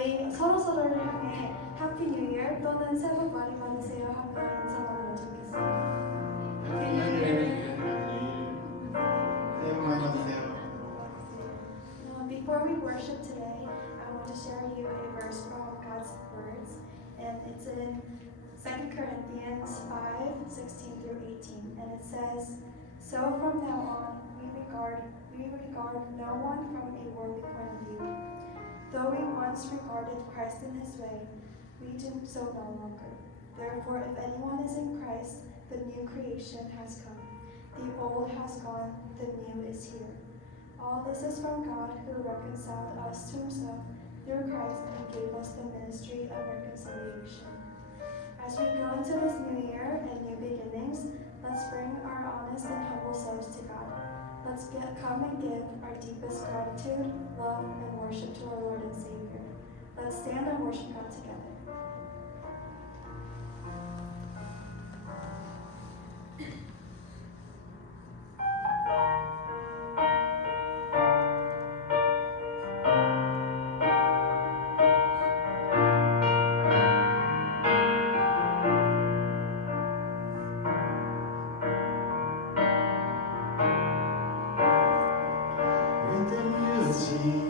저희 서로서로를 향해 해피 뉴 이어 또는 새해 복 많이 받으세요 하며 인사 나누면 좋겠어요. 새해 복 많이 받으세요. Before we worship today, I want to share you a verse from God's words, and it's in 2 Corinthians 5:16 through 18, and it says, "So from now on, we regard no one from a worldly point of view. Though we once regarded Christ in his way, we do so no longer. Therefore, if anyone is in Christ, the new creation has come. The old has gone, the new is here. All this is from God, who reconciled us to himself through Christ and gave us the ministry of reconciliation." As we go into this new year and new beginnings, let's bring our honest and humble selves to God. Let's come and give our deepest gratitude, love, and worship to our Lord and Savior. Let's stand and worship God together. When the music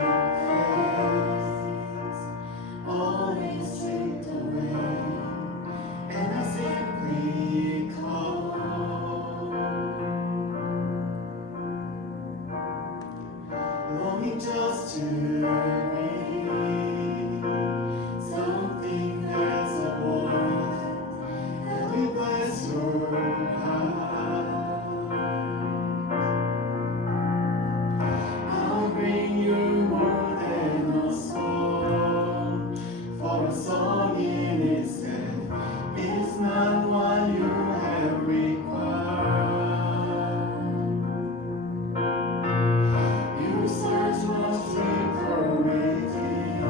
fades, all is stripped away, and I simply call, longing just to breathe something that's a warmth that will bless your heart. I'll bring you more than a song, for a song in itself is not what you have required. You search much deeper within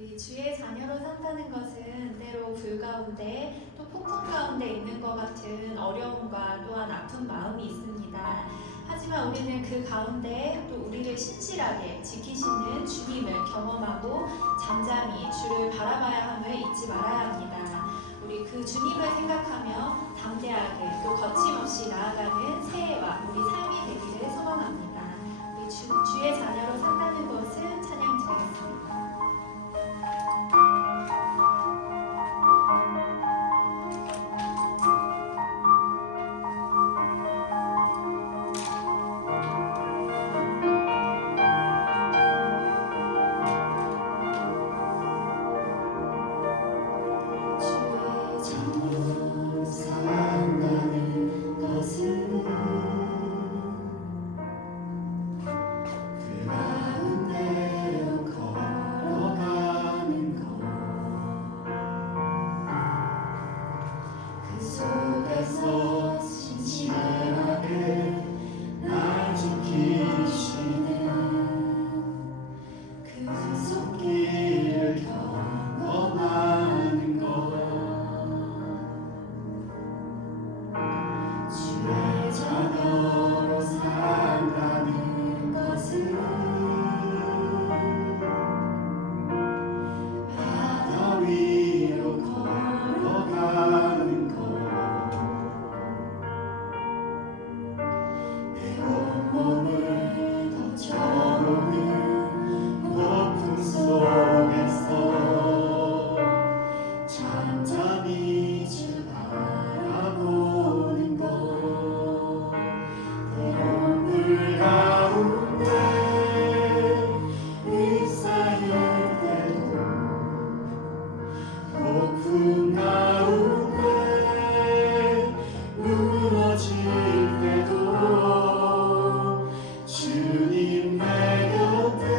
우리 주의 자녀로 산다는 것은 때로 불 가운데 또 폭풍 가운데 있는 것 같은 어려움과 또한 아픈 마음이 있습니다. 하지만 우리는 그 가운데 또 우리를 신실하게 지키시는 주님을 경험하고 잠잠히 주를 바라봐야 함을 잊지 말아야 합니다. 우리 그 주님을 생각하며 담대하게 또 거침없이 나아가는 새해와 우리 삶이 되기를 소망합니다. 우리 주의 자녀로 산다는 것은 찬양 드리겠습니다. 자녀로 산다는 것은 그 가운데로 걸어가는 것, 그 속에서 신실하게 날 지키시는 그 손길을 경험하는 것, 주의 자녀로 산다는 것은 바다 위로 걸어가는 것, 내 온몸을 덮쳐오는 폭풍 속에서 잠잠히 주 바라보는 것, 때론 물 가운데 휩싸일 때도, 폭풍 가운데 무너질 때도 주님 내 곁에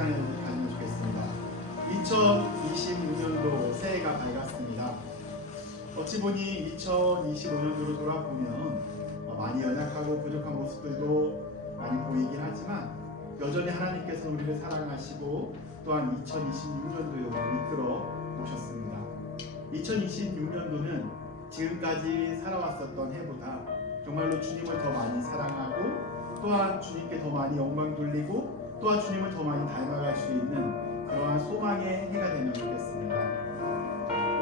시간을 가지면 좋겠습니다. 2026년도 새해가 밝았습니다. 어찌 보니 2025년도로 돌아보면 많이 연약하고 부족한 모습들도 많이 보이긴 하지만 여전히 하나님께서 우리를 사랑하시고 또한 2026년도에 우리를 이끌어 오셨습니다. 2026년도는 지금까지 살아왔었던 해보다 정말로 주님을 더 많이 사랑하고 또한 주님께 더 많이 영광 돌리고 또한 주님을 더 많이 닮아갈 수 있는 그러한 소망의 해가 되면 좋겠습니다.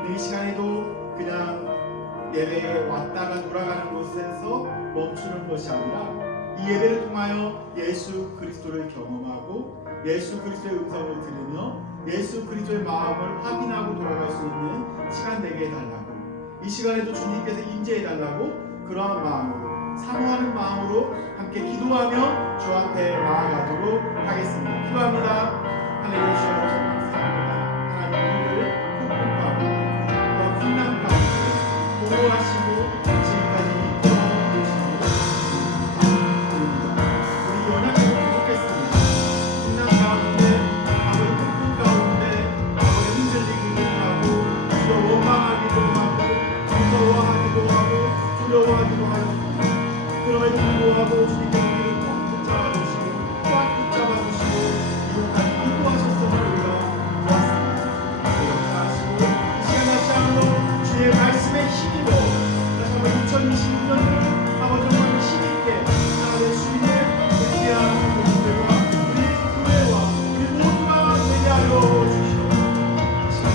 오늘 이 시간에도 그냥 예배에 왔다가 돌아가는 곳에서 멈추는 것이 아니라 이 예배를 통하여 예수 그리스도를 경험하고 예수 그리스도의 음성을 들으며 예수 그리스도의 마음을 확인하고 돌아갈 수 있는 시간 되게 해달라고, 이 시간에도 주님께서 임재해달라고 그러한 마음으로, 사모하는 마음으로 함께 기도하며 주 앞에 나아가도록 하겠습니다. 기도합니다. 할렐루야. 감사합니다. 하나님 우리를 폭풍 가운데 또 풍랑 가운데 보호하시고 지금까지 이끌어 주시고 우리 연약하고 부족했습니다. 풍랑 가운데 아버지 폭풍 가운데 아버지 흔들리기도 하고 주여 원망하기도 하고 무서워하기도 하고 두려워하기도 하였습니다. 그럼에도 불구하고 주님께서 우리를 꼭 붙잡아주시고 또한 붙잡아주시고 이곳까지 인도하셨음을 우리가 보았습니다. 역사하시고 이 시간 다시 한번 주의 말씀에 힘입어 다시 한번 2026년을 아버지 정말 힘있게 나아갈 수 있는 위대한 모습들과 우리 교회와 우리 모두가 되게 하여 주시옵소서.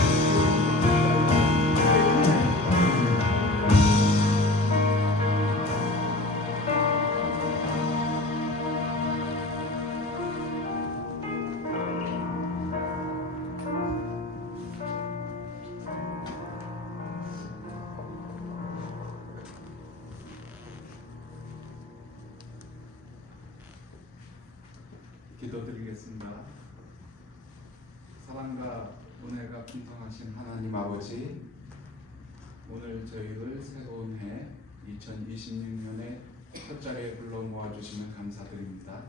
기도드리겠습니다. 사랑과 은혜가 풍성하신 하나님 아버지, 오늘 저희를 새로운 해 2026년의 첫 자리에 불러 모아주시면 감사드립니다.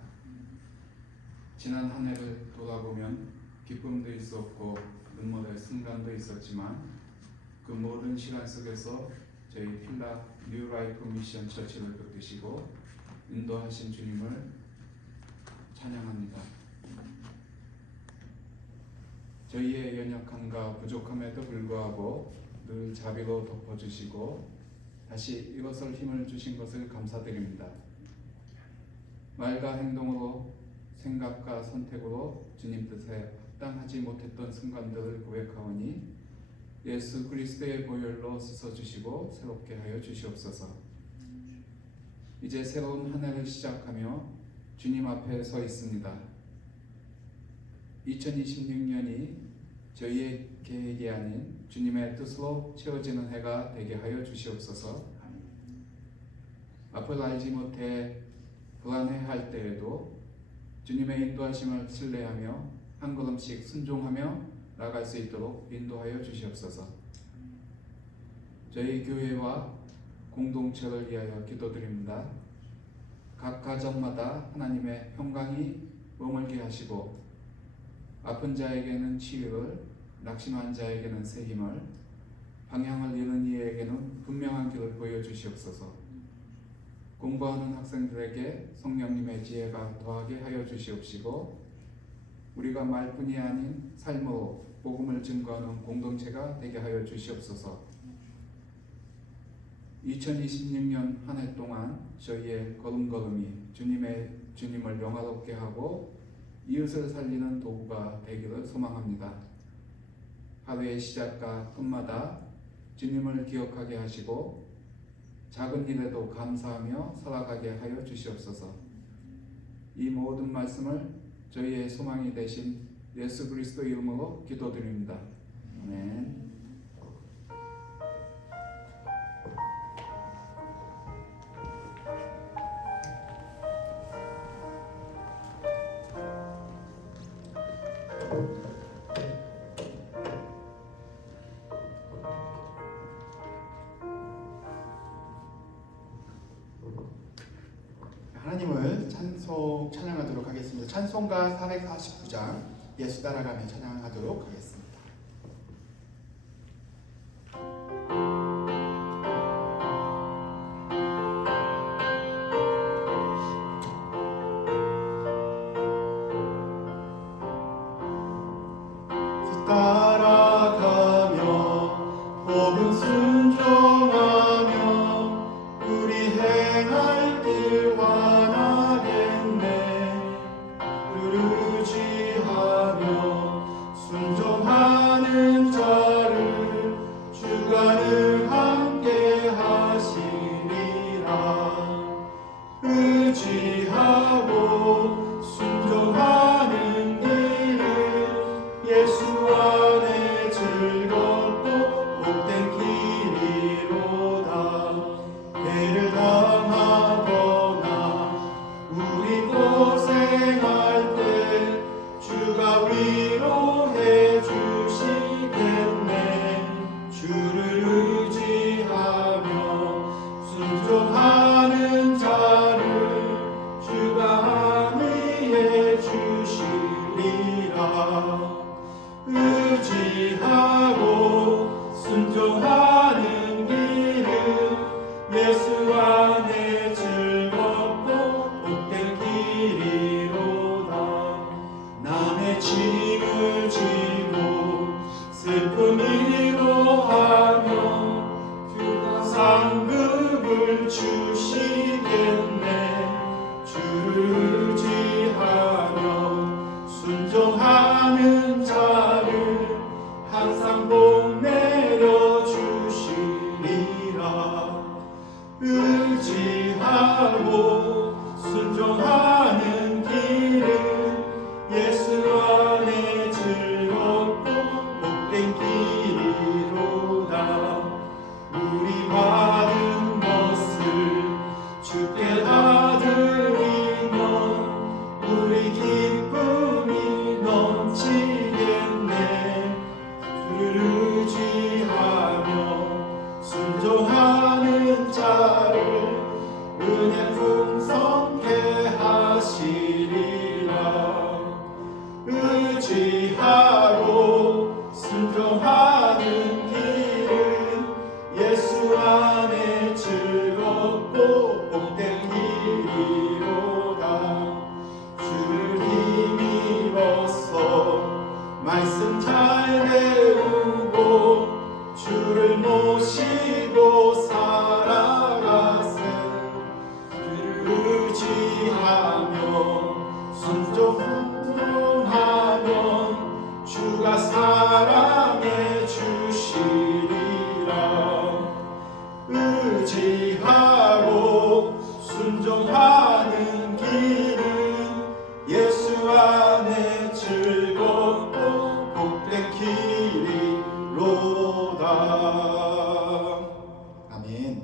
지난 한 해를 돌아보면 기쁨도 있었고 눈물의 순간도 있었지만 그 모든 시간 속에서 저희 필라 뉴 라이프 미션 처치를 붙드시고 인도하신 주님을 찬양합니다. 저희의 연약함과 부족함에도 불구하고 늘 자비로 덮어주시고 다시 이것을 힘을 주신 것을 감사드립니다. 말과 행동으로 생각과 선택으로 주님 뜻에 합당하지 못했던 순간들을 고백하오니 예수 그리스도의 보혈로 씻어주시고 새롭게 하여 주시옵소서. 이제 새로운 한 해를 시작하며 주님 앞에 서 있습니다. 2026년이 저희의 계획이 아닌 주님의 뜻으로 채워지는 해가 되게 하여 주시옵소서. 앞을 알지 못해 불안해할 때에도 주님의 인도하심을 신뢰하며 한 걸음씩 순종하며 나갈 수 있도록 인도하여 주시옵소서. 저희 교회와 공동체를 위하여 기도드립니다. 각 가정마다 하나님의 평강이 머물게 하시고 아픈 자에게는 치유를, 낙심한 자에게는 새 힘을, 방향을 잃은 이에게는 분명한 길을 보여주시옵소서. 공부하는 학생들에게 성령님의 지혜가 더하게 하여 주시옵시고 우리가 말뿐이 아닌 삶으로 복음을 증거하는 공동체가 되게 하여 주시옵소서. 2026년 한 해 동안 저희의 걸음걸음이 주님을 영화롭게 하고 이웃을 살리는 도구가 되기를 소망합니다. 하루의 시작과 끝마다 주님을 기억하게 하시고 작은 일에도 감사하며 살아가게 하여 주시옵소서. 이 모든 말씀을 저희의 소망이 되신 예수 그리스도 이름으로 기도드립니다. 아멘. 하나님을 찬양하도록 하겠습니다. 찬송가 449장 예수 따라가며 찬양하도록 하겠습니다. 따라가며 복음 순종하며 우리 행할 길 원하겠네. 의지하며 순종하는 자를 주가 늘 함께 하시리라. 의지하고 순종하는 길을 예수 안에 즐겁고 복된 길이로다. 배를 당하거나 우리 고생할 때 주가 위로해 주시겠네. 주를 의지하며 순종하는 자를 주가 안위해 주시리라. 의지하고 순종하는 길은 예수 안에 즐겁고 복된 길이로다. 남의 짐을 지고 슬픔 위로하며 주가 상급을 주시겠네. 주를 의지하며 순종하는 자를 항상 복 내려 주시리라. 의지하고 순종하는 길은 예수 안에 즐겁고 복된 길이로다. 우리 받은 것을 주께 다 드리면 우리 기쁨이 넘치겠네. 주를 의지하며 순종하는 자를 은혜 풍성케 하시리라. 의지하고 순종하는 길은 예수 안에 즐겁고 복된 길이로다. 주를 힘입어서 말씀 잘 배우고 주를 모시고 살아가세. 주를 의지하며 순종하면 주가 사랑해 주시리라. 의지하고 순종하는 길은 예수 안에 즐겁고 복된 길이로다. 아멘.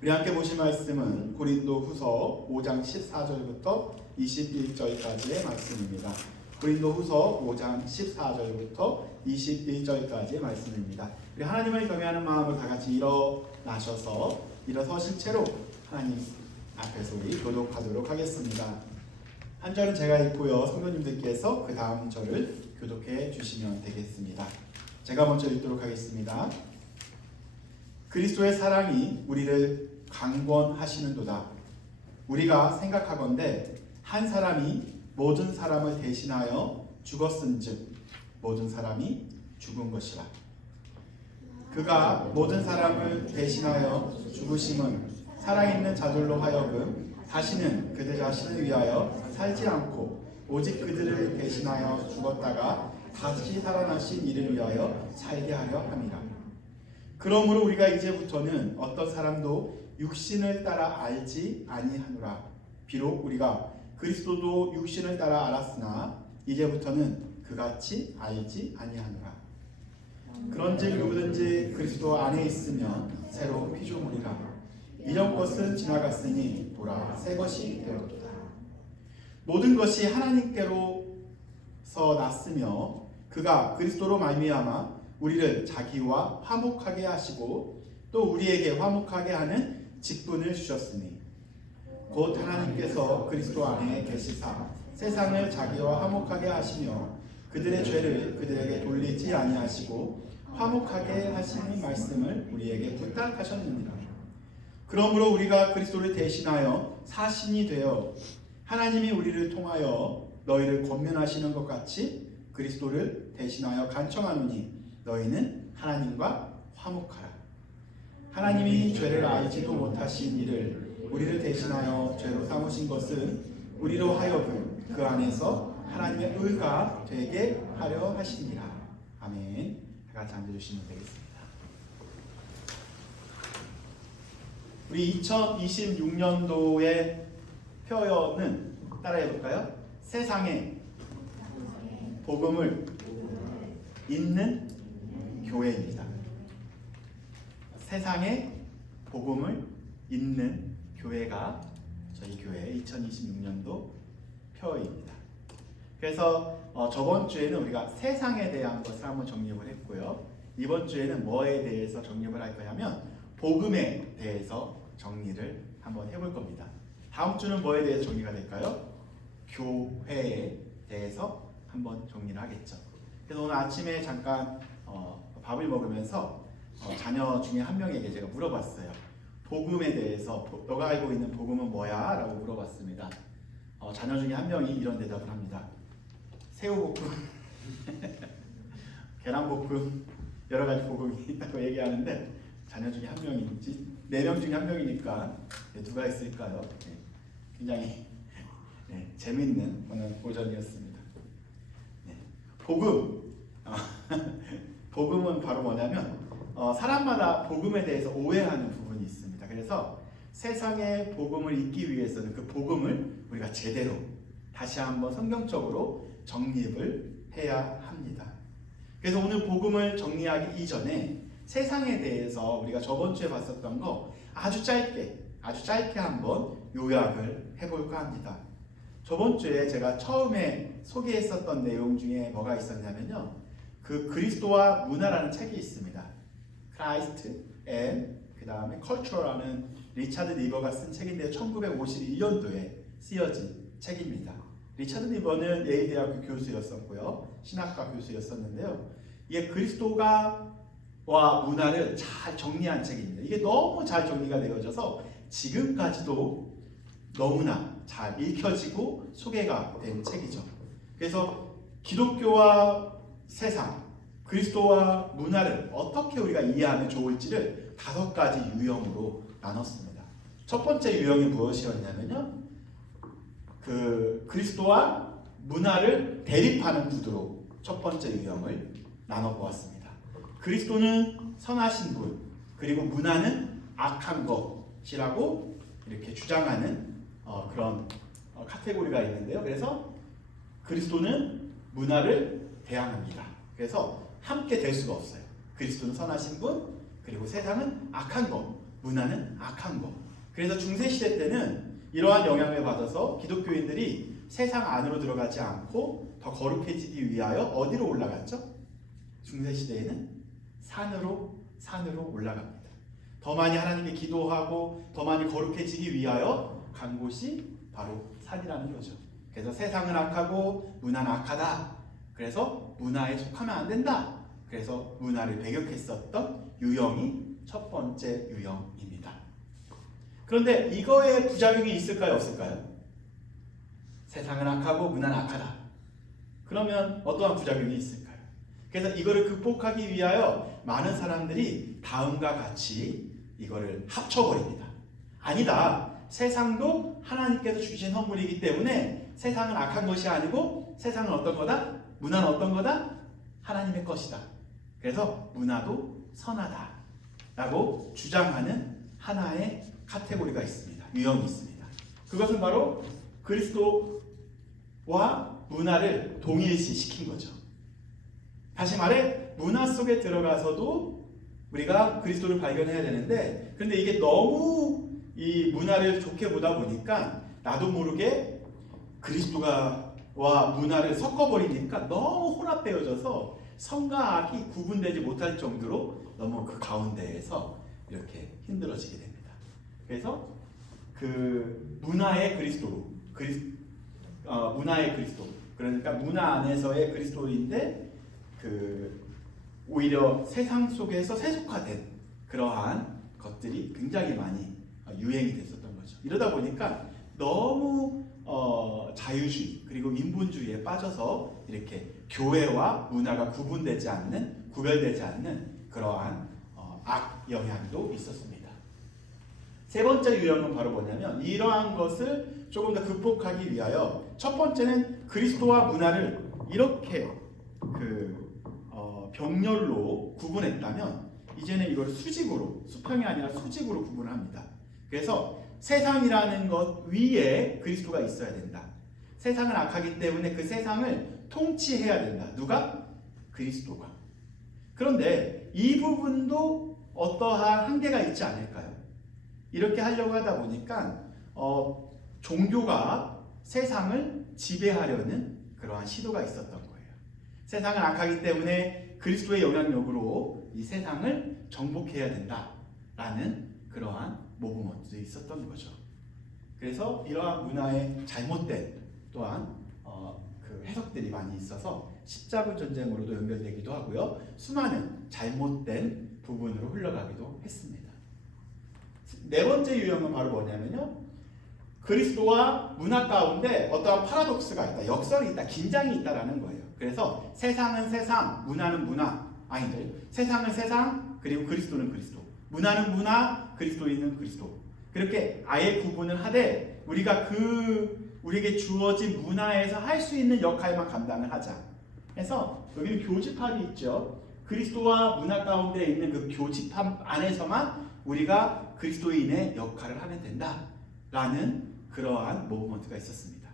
우리 함께 보실 말씀은 고린도후서 5장 14절부터 21절까지의 말씀입니다. 고린도후서 5장 14절부터 21절까지의 말씀입니다. 우리 하나님을 경외하는 마음으로 다 같이 일어서신 채로 하나님 앞에서 우리 교독하도록 하겠습니다. 한 절은 제가 읽고요, 성도님들께서 그 다음 절을 교독해 주시면 되겠습니다. 제가 먼저 읽도록 하겠습니다. 그리스도의 사랑이 우리를 강권하시는도다. 우리가 생각하건대 한 사람이 모든 사람을 대신하여 죽었은즉 모든 사람이 죽은 것이라. 그가 모든 사람을 대신하여 죽으심은 살아있는 자들로 하여금 다시는 그들 자신을 위하여 살지 않고 오직 그들을 대신하여 죽었다가 다시 살아나신 이를 위하여 살게 하려 함이라. 그러므로 우리가 이제부터는 어떤 사람도 육신을 따라 알지 아니하노라. 비록 우리가 그리스도도 육신을 따라 알았으나 이제부터는 그같이 알지 아니하노라. 그런즉 누구든지 그리스도 안에 있으면 새로 피조물이라. 이전 것은 지나갔으니 보라 새 것이 되었다. 모든 것이 하나님께로서 났으며 그가 그리스도로 말미암아 우리를 자기와 화목하게 하시고 또 우리에게 화목하게 하는 직분을 주셨으니 곧 하나님께서 그리스도 안에 계시사 세상을 자기와 화목하게 하시며 그들의 죄를 그들에게 돌리지 아니하시고 화목하게 하시는 말씀을 우리에게 부탁하셨느니라. 그러므로 우리가 그리스도를 대신하여 사신이 되어 하나님이 우리를 통하여 너희를 권면하시는 것 같이 그리스도를 대신하여 간청하노니 너희는 하나님과 화목하라. 하나님이 죄를 알지도 못하신 이를 우리를 대신하여 죄로 삼으신 것은 우리로 하여금 그 안에서 하나님의 의가 되게 하려 하시니라. 아멘. 다 같이 앉아주시면 되겠습니다. 우리 2026년도의 표현은 따라해볼까요? 세상에 복음을 있는 교회입니다. 세상에 복음을 있는 교회가 저희 교회 2026년도 표어입니다. 그래서 저번 주에는 우리가 세상에 대한 것을 한번 정립을 했고요. 이번 주에는 뭐에 대해서 정립을 할 거냐면 복음에 대해서 정리를 한번 해볼 겁니다. 다음 주는 뭐에 대해서 정리가 될까요? 교회에 대해서 한번 정리를 하겠죠. 그래서 오늘 아침에 잠깐 밥을 먹으면서 자녀 중에 한 명에게 제가 물어봤어요. 복음에 대해서 너가 알고 있는 복음은 뭐야? 라고 물어봤습니다. 자녀 중에 한 명이 이런 대답을 합니다. 새우볶음, 계란볶음, 여러 가지 복음이 있다고 얘기하는데 자녀 중에 한 명인지 4명 중에 한 명이니까 누가 있을까요? 굉장히 재밌는 오늘 오전이었습니다. 복음, 복음은 바로 뭐냐면 사람마다 복음에 대해서 오해하는 부분이 있습니다. 그래서 세상에 복음을 읽기 위해서는 그 복음을 우리가 제대로 다시 한번 성경적으로 정립을 해야 합니다. 그래서 오늘 복음을 정리하기 이전에 세상에 대해서 우리가 저번 주에 봤었던 거 아주 짧게 한번 요약을 해볼까 합니다. 저번 주에 제가 처음에 소개했었던 내용 중에 뭐가 있었냐면요. 그 그리스도와 문화라는 책이 있습니다. Christ and 그 다음에 Culture라는 리차드 니버가 쓴 책인데 1951년도에 쓰여진 책입니다. 리차드 니버는 예일대학교 교수였었고요. 신학과 교수였었는데요. 이게 그리스도와 문화를 잘 정리한 책입니다. 이게 너무 잘 정리가 되어져서 지금까지도 너무나 잘 읽혀지고 소개가 된 책이죠. 그래서 기독교와 세상, 그리스도와 문화를 어떻게 우리가 이해하면 좋을지를 5가지 유형으로 나눴습니다. 첫 번째 유형이 무엇이었냐면요. 그 그리스도와 문화를 대립하는 구도로 첫 번째 유형을 나눠보았습니다. 그리스도는 선하신 분, 그리고 문화는 악한 것이라고 이렇게 주장하는 그런 카테고리가 있는데요. 그래서 그리스도는 문화를 대항합니다. 그래서 함께 될 수가 없어요. 그리스도는 선하신 분, 그리고 세상은 악한 것, 문화는 악한 것. 그래서 중세시대 때는 이러한 영향을 받아서 기독교인들이 세상 안으로 들어가지 않고 더 거룩해지기 위하여 어디로 올라갔죠? 중세시대에는 산으로 올라갑니다. 더 많이 하나님께 기도하고 더 많이 거룩해지기 위하여 간 곳이 바로 산이라는 거죠. 그래서 세상은 악하고 문화는 악하다. 그래서 문화에 속하면 안 된다. 그래서 문화를 배격했었던 유형이 첫 번째 유형입니다. 그런데 이거에 부작용이 있을까요? 없을까요? 세상은 악하고 문화는 악하다. 그러면 어떠한 부작용이 있을까요? 그래서 이거를 극복하기 위하여 많은 사람들이 다음과 같이 이거를 합쳐버립니다. 아니다. 세상도 하나님께서 주신 선물이기 때문에 세상은 악한 것이 아니고 세상은 어떤 거다? 문화는 어떤 거다? 하나님의 것이다. 그래서 문화도 선하다 라고 주장하는 하나의 카테고리가 있습니다. 유형이 있습니다. 그것은 바로 그리스도와 문화를 동일시시킨 거죠. 다시 말해 문화 속에 들어가서도 우리가 그리스도를 발견해야 되는데, 그런데 이게 너무 이 문화를 좋게 보다 보니까 나도 모르게 그리스도와 문화를 섞어버리니까 너무 혼합되어져서 성과 악이 구분되지 못할 정도로 너무 그 가운데에서 이렇게 힘들어지게 됩니다. 그래서 그 문화의 그리스도로 문화의 그리스도, 그러니까 문화 안에서의 그리스도인데 오히려 세상 속에서 세속화된 그러한 것들이 굉장히 많이 유행이 됐었던 거죠. 이러다 보니까 너무 자유주의 그리고 인본주의에 빠져서 이렇게 교회와 문화가 구별되지 않는 그러한 악 영향도 있었습니다. 세 번째 유형은 바로 뭐냐면 이러한 것을 조금 더 극복하기 위하여 첫 번째는 그리스도와 문화를 이렇게 병렬로 구분했다면 이제는 이걸 수평이 아니라 수직으로 구분합니다. 그래서 세상이라는 것 위에 그리스도가 있어야 된다. 세상은 악하기 때문에 그 세상을 통치해야 된다. 누가? 그리스도가. 그런데 이 부분도 어떠한 한계가 있지 않을까요? 이렇게 하려고 하다 보니까 종교가 세상을 지배하려는 그러한 시도가 있었던 거예요. 세상은 악하기 때문에 그리스도의 영향력으로 이 세상을 정복해야 된다라는 그러한 모브먼트도 있었던 거죠. 그래서 이러한 문화의 잘못된 또한 그 해석들이 많이 있어서 십자군 전쟁으로도 연결되기도 하고요. 수많은 잘못된 부분으로 흘러가기도 했습니다. 네 번째 유형은 바로 뭐냐면요. 그리스도와 문화 가운데 어떠한 파라독스가 있다, 역설이 있다, 긴장이 있다라는 거예요. 그래서 세상은 세상, 문화는 문화, 세상은 세상, 그리고 그리스도는 그리스도, 문화는 문화, 그리스도인은 그리스도. 그렇게 아예 구분을 하되 우리가 우리에게 주어진 문화에서 할 수 있는 역할만 감당을 하자. 그래서 여기는 교집합이 있죠. 그리스도와 문화 가운데 있는 그 교집합 안에서만 우리가 그리스도인의 역할을 하면 된다라는 그러한 모브먼트가 있었습니다.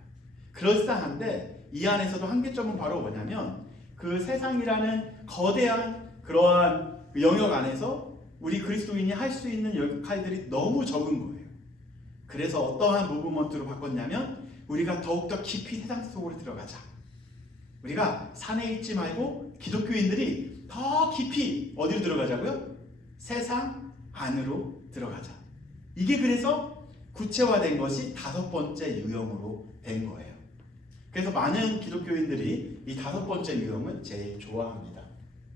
그럴싸한데 이 안에서도 한계점은 바로 뭐냐면 그 세상이라는 거대한 그러한 영역 안에서 우리 그리스도인이 할 수 있는 역할들이 너무 적은 거예요. 그래서 어떠한 무브먼트로 바꿨냐면 우리가 더욱더 깊이 세상 속으로 들어가자. 우리가 산에 있지 말고 기독교인들이 더 깊이 어디로 들어가자고요? 세상 안으로 들어가자. 이게 그래서 구체화된 것이 다섯 번째 유형으로 된 거예요. 그래서 많은 기독교인들이 이 다섯 번째 유형을 제일 좋아합니다.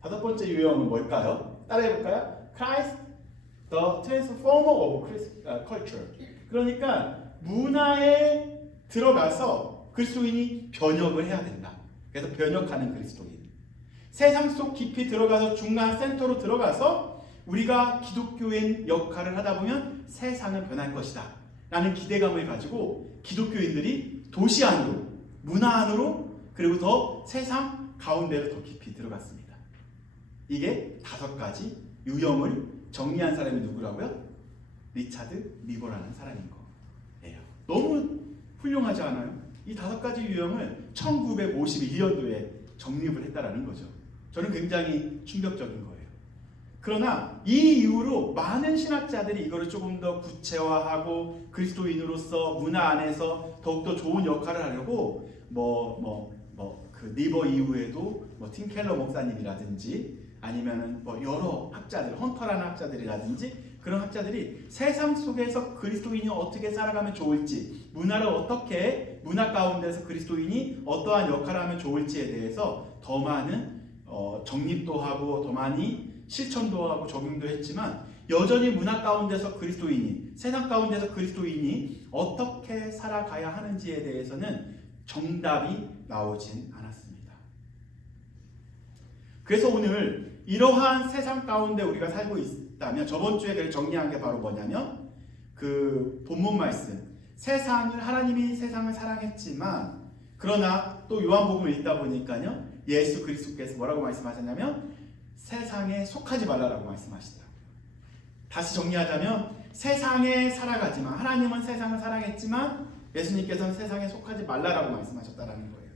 다섯 번째 유형은 뭘까요? 따라해볼까요? Christ, the transformer of culture. 그러니까 문화에 들어가서 그리스도인이 변혁을 해야 된다. 그래서 변혁하는 그리스도인. 세상 속 깊이 들어가서 중간 센터로 들어가서 우리가 기독교인 역할을 하다 보면 세상은 변할 것이다 라는 기대감을 가지고 기독교인들이 도시 안으로, 문화 안으로, 그리고 더 세상 가운데로 더 깊이 들어갔습니다. 이게 다섯 가지 유형을 정리한 사람이 누구라고요? 리차드 리버라는 사람인 거예요. 너무 훌륭하지 않아요? 이 다섯 가지 유형을 1952년도에 정립을 했다라는 거죠. 저는 굉장히 충격적인 거예요. 그러나 이 이후로 많은 신학자들이 이거를 조금 더 구체화하고 그리스도인으로서 문화 안에서 더욱더 좋은 역할을 하려고 그 리버 이후에도 팀 켈러 목사님이라든지 아니면은 여러 학자들, 헌터라는 학자들이라든지 그런 학자들이 세상 속에서 그리스도인이 어떻게 살아가면 좋을지, 문화 가운데서 그리스도인이 어떠한 역할을 하면 좋을지에 대해서 더 많은 정립도 하고 더 많이 실천도 하고 적용도 했지만 여전히 문화 가운데서 그리스도인이, 세상 가운데서 그리스도인이 어떻게 살아가야 하는지에 대해서는 정답이 나오진 않았습니다. 그래서 오늘 이러한 세상 가운데 우리가 살고 있다면 저번 주에 정리한 게 바로 뭐냐면 그 본문 말씀, 하나님이 세상을 사랑했지만 그러나 또 요한복음을 읽다 보니까요 예수 그리스도께서 뭐라고 말씀하셨냐면 세상에 속하지 말라라고 말씀하시더라고요. 다시 정리하자면 세상에 살아가지만 하나님은 세상을 사랑했지만 예수님께서는 세상에 속하지 말라라고 말씀하셨다라는 거예요.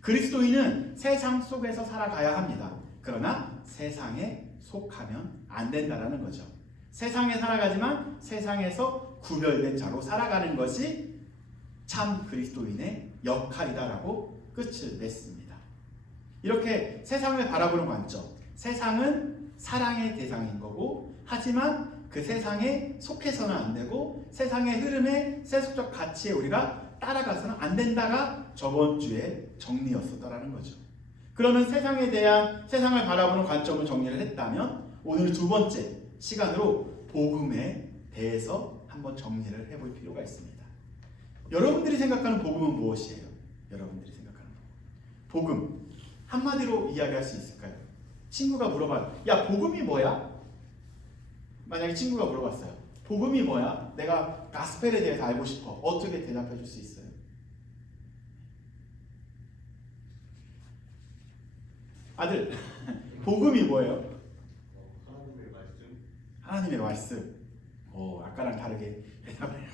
그리스도인은 세상 속에서 살아가야 합니다. 그러나 세상에 속하면 안 된다라는 거죠. 세상에 살아가지만 세상에서 구별된 자로 살아가는 것이 참 그리스도인의 역할이다라고 끝을 냈습니다. 이렇게 세상을 바라보는 관점, 세상은 사랑의 대상인 거고 하지만 그 세상에 속해서는 안 되고 세상의 흐름에 세속적 가치에 우리가 따라가서는 안 된다가 저번 주에 정리였었더라는 거죠. 그러면 세상에 대한 세상을 바라보는 관점을 정리를 했다면 오늘 두 번째 시간으로 복음에 대해서 한번 정리를 해볼 필요가 있습니다. 여러분들이 생각하는 복음은 무엇이에요? 여러분들이 생각하는 복음 한마디로 이야기할 수 있을까요? 친구가 물어봐요. 야, 복음이 뭐야? 만약에 친구가 물어봤어요. 복음이 뭐야? 내가 가스펠에 대해서 알고 싶어. 어떻게 대답해 줄 수 있어요? 아들, 복음이 뭐예요? 하나님의 말씀. 하나님의 말씀. 아까랑 다르게 대답을 해요.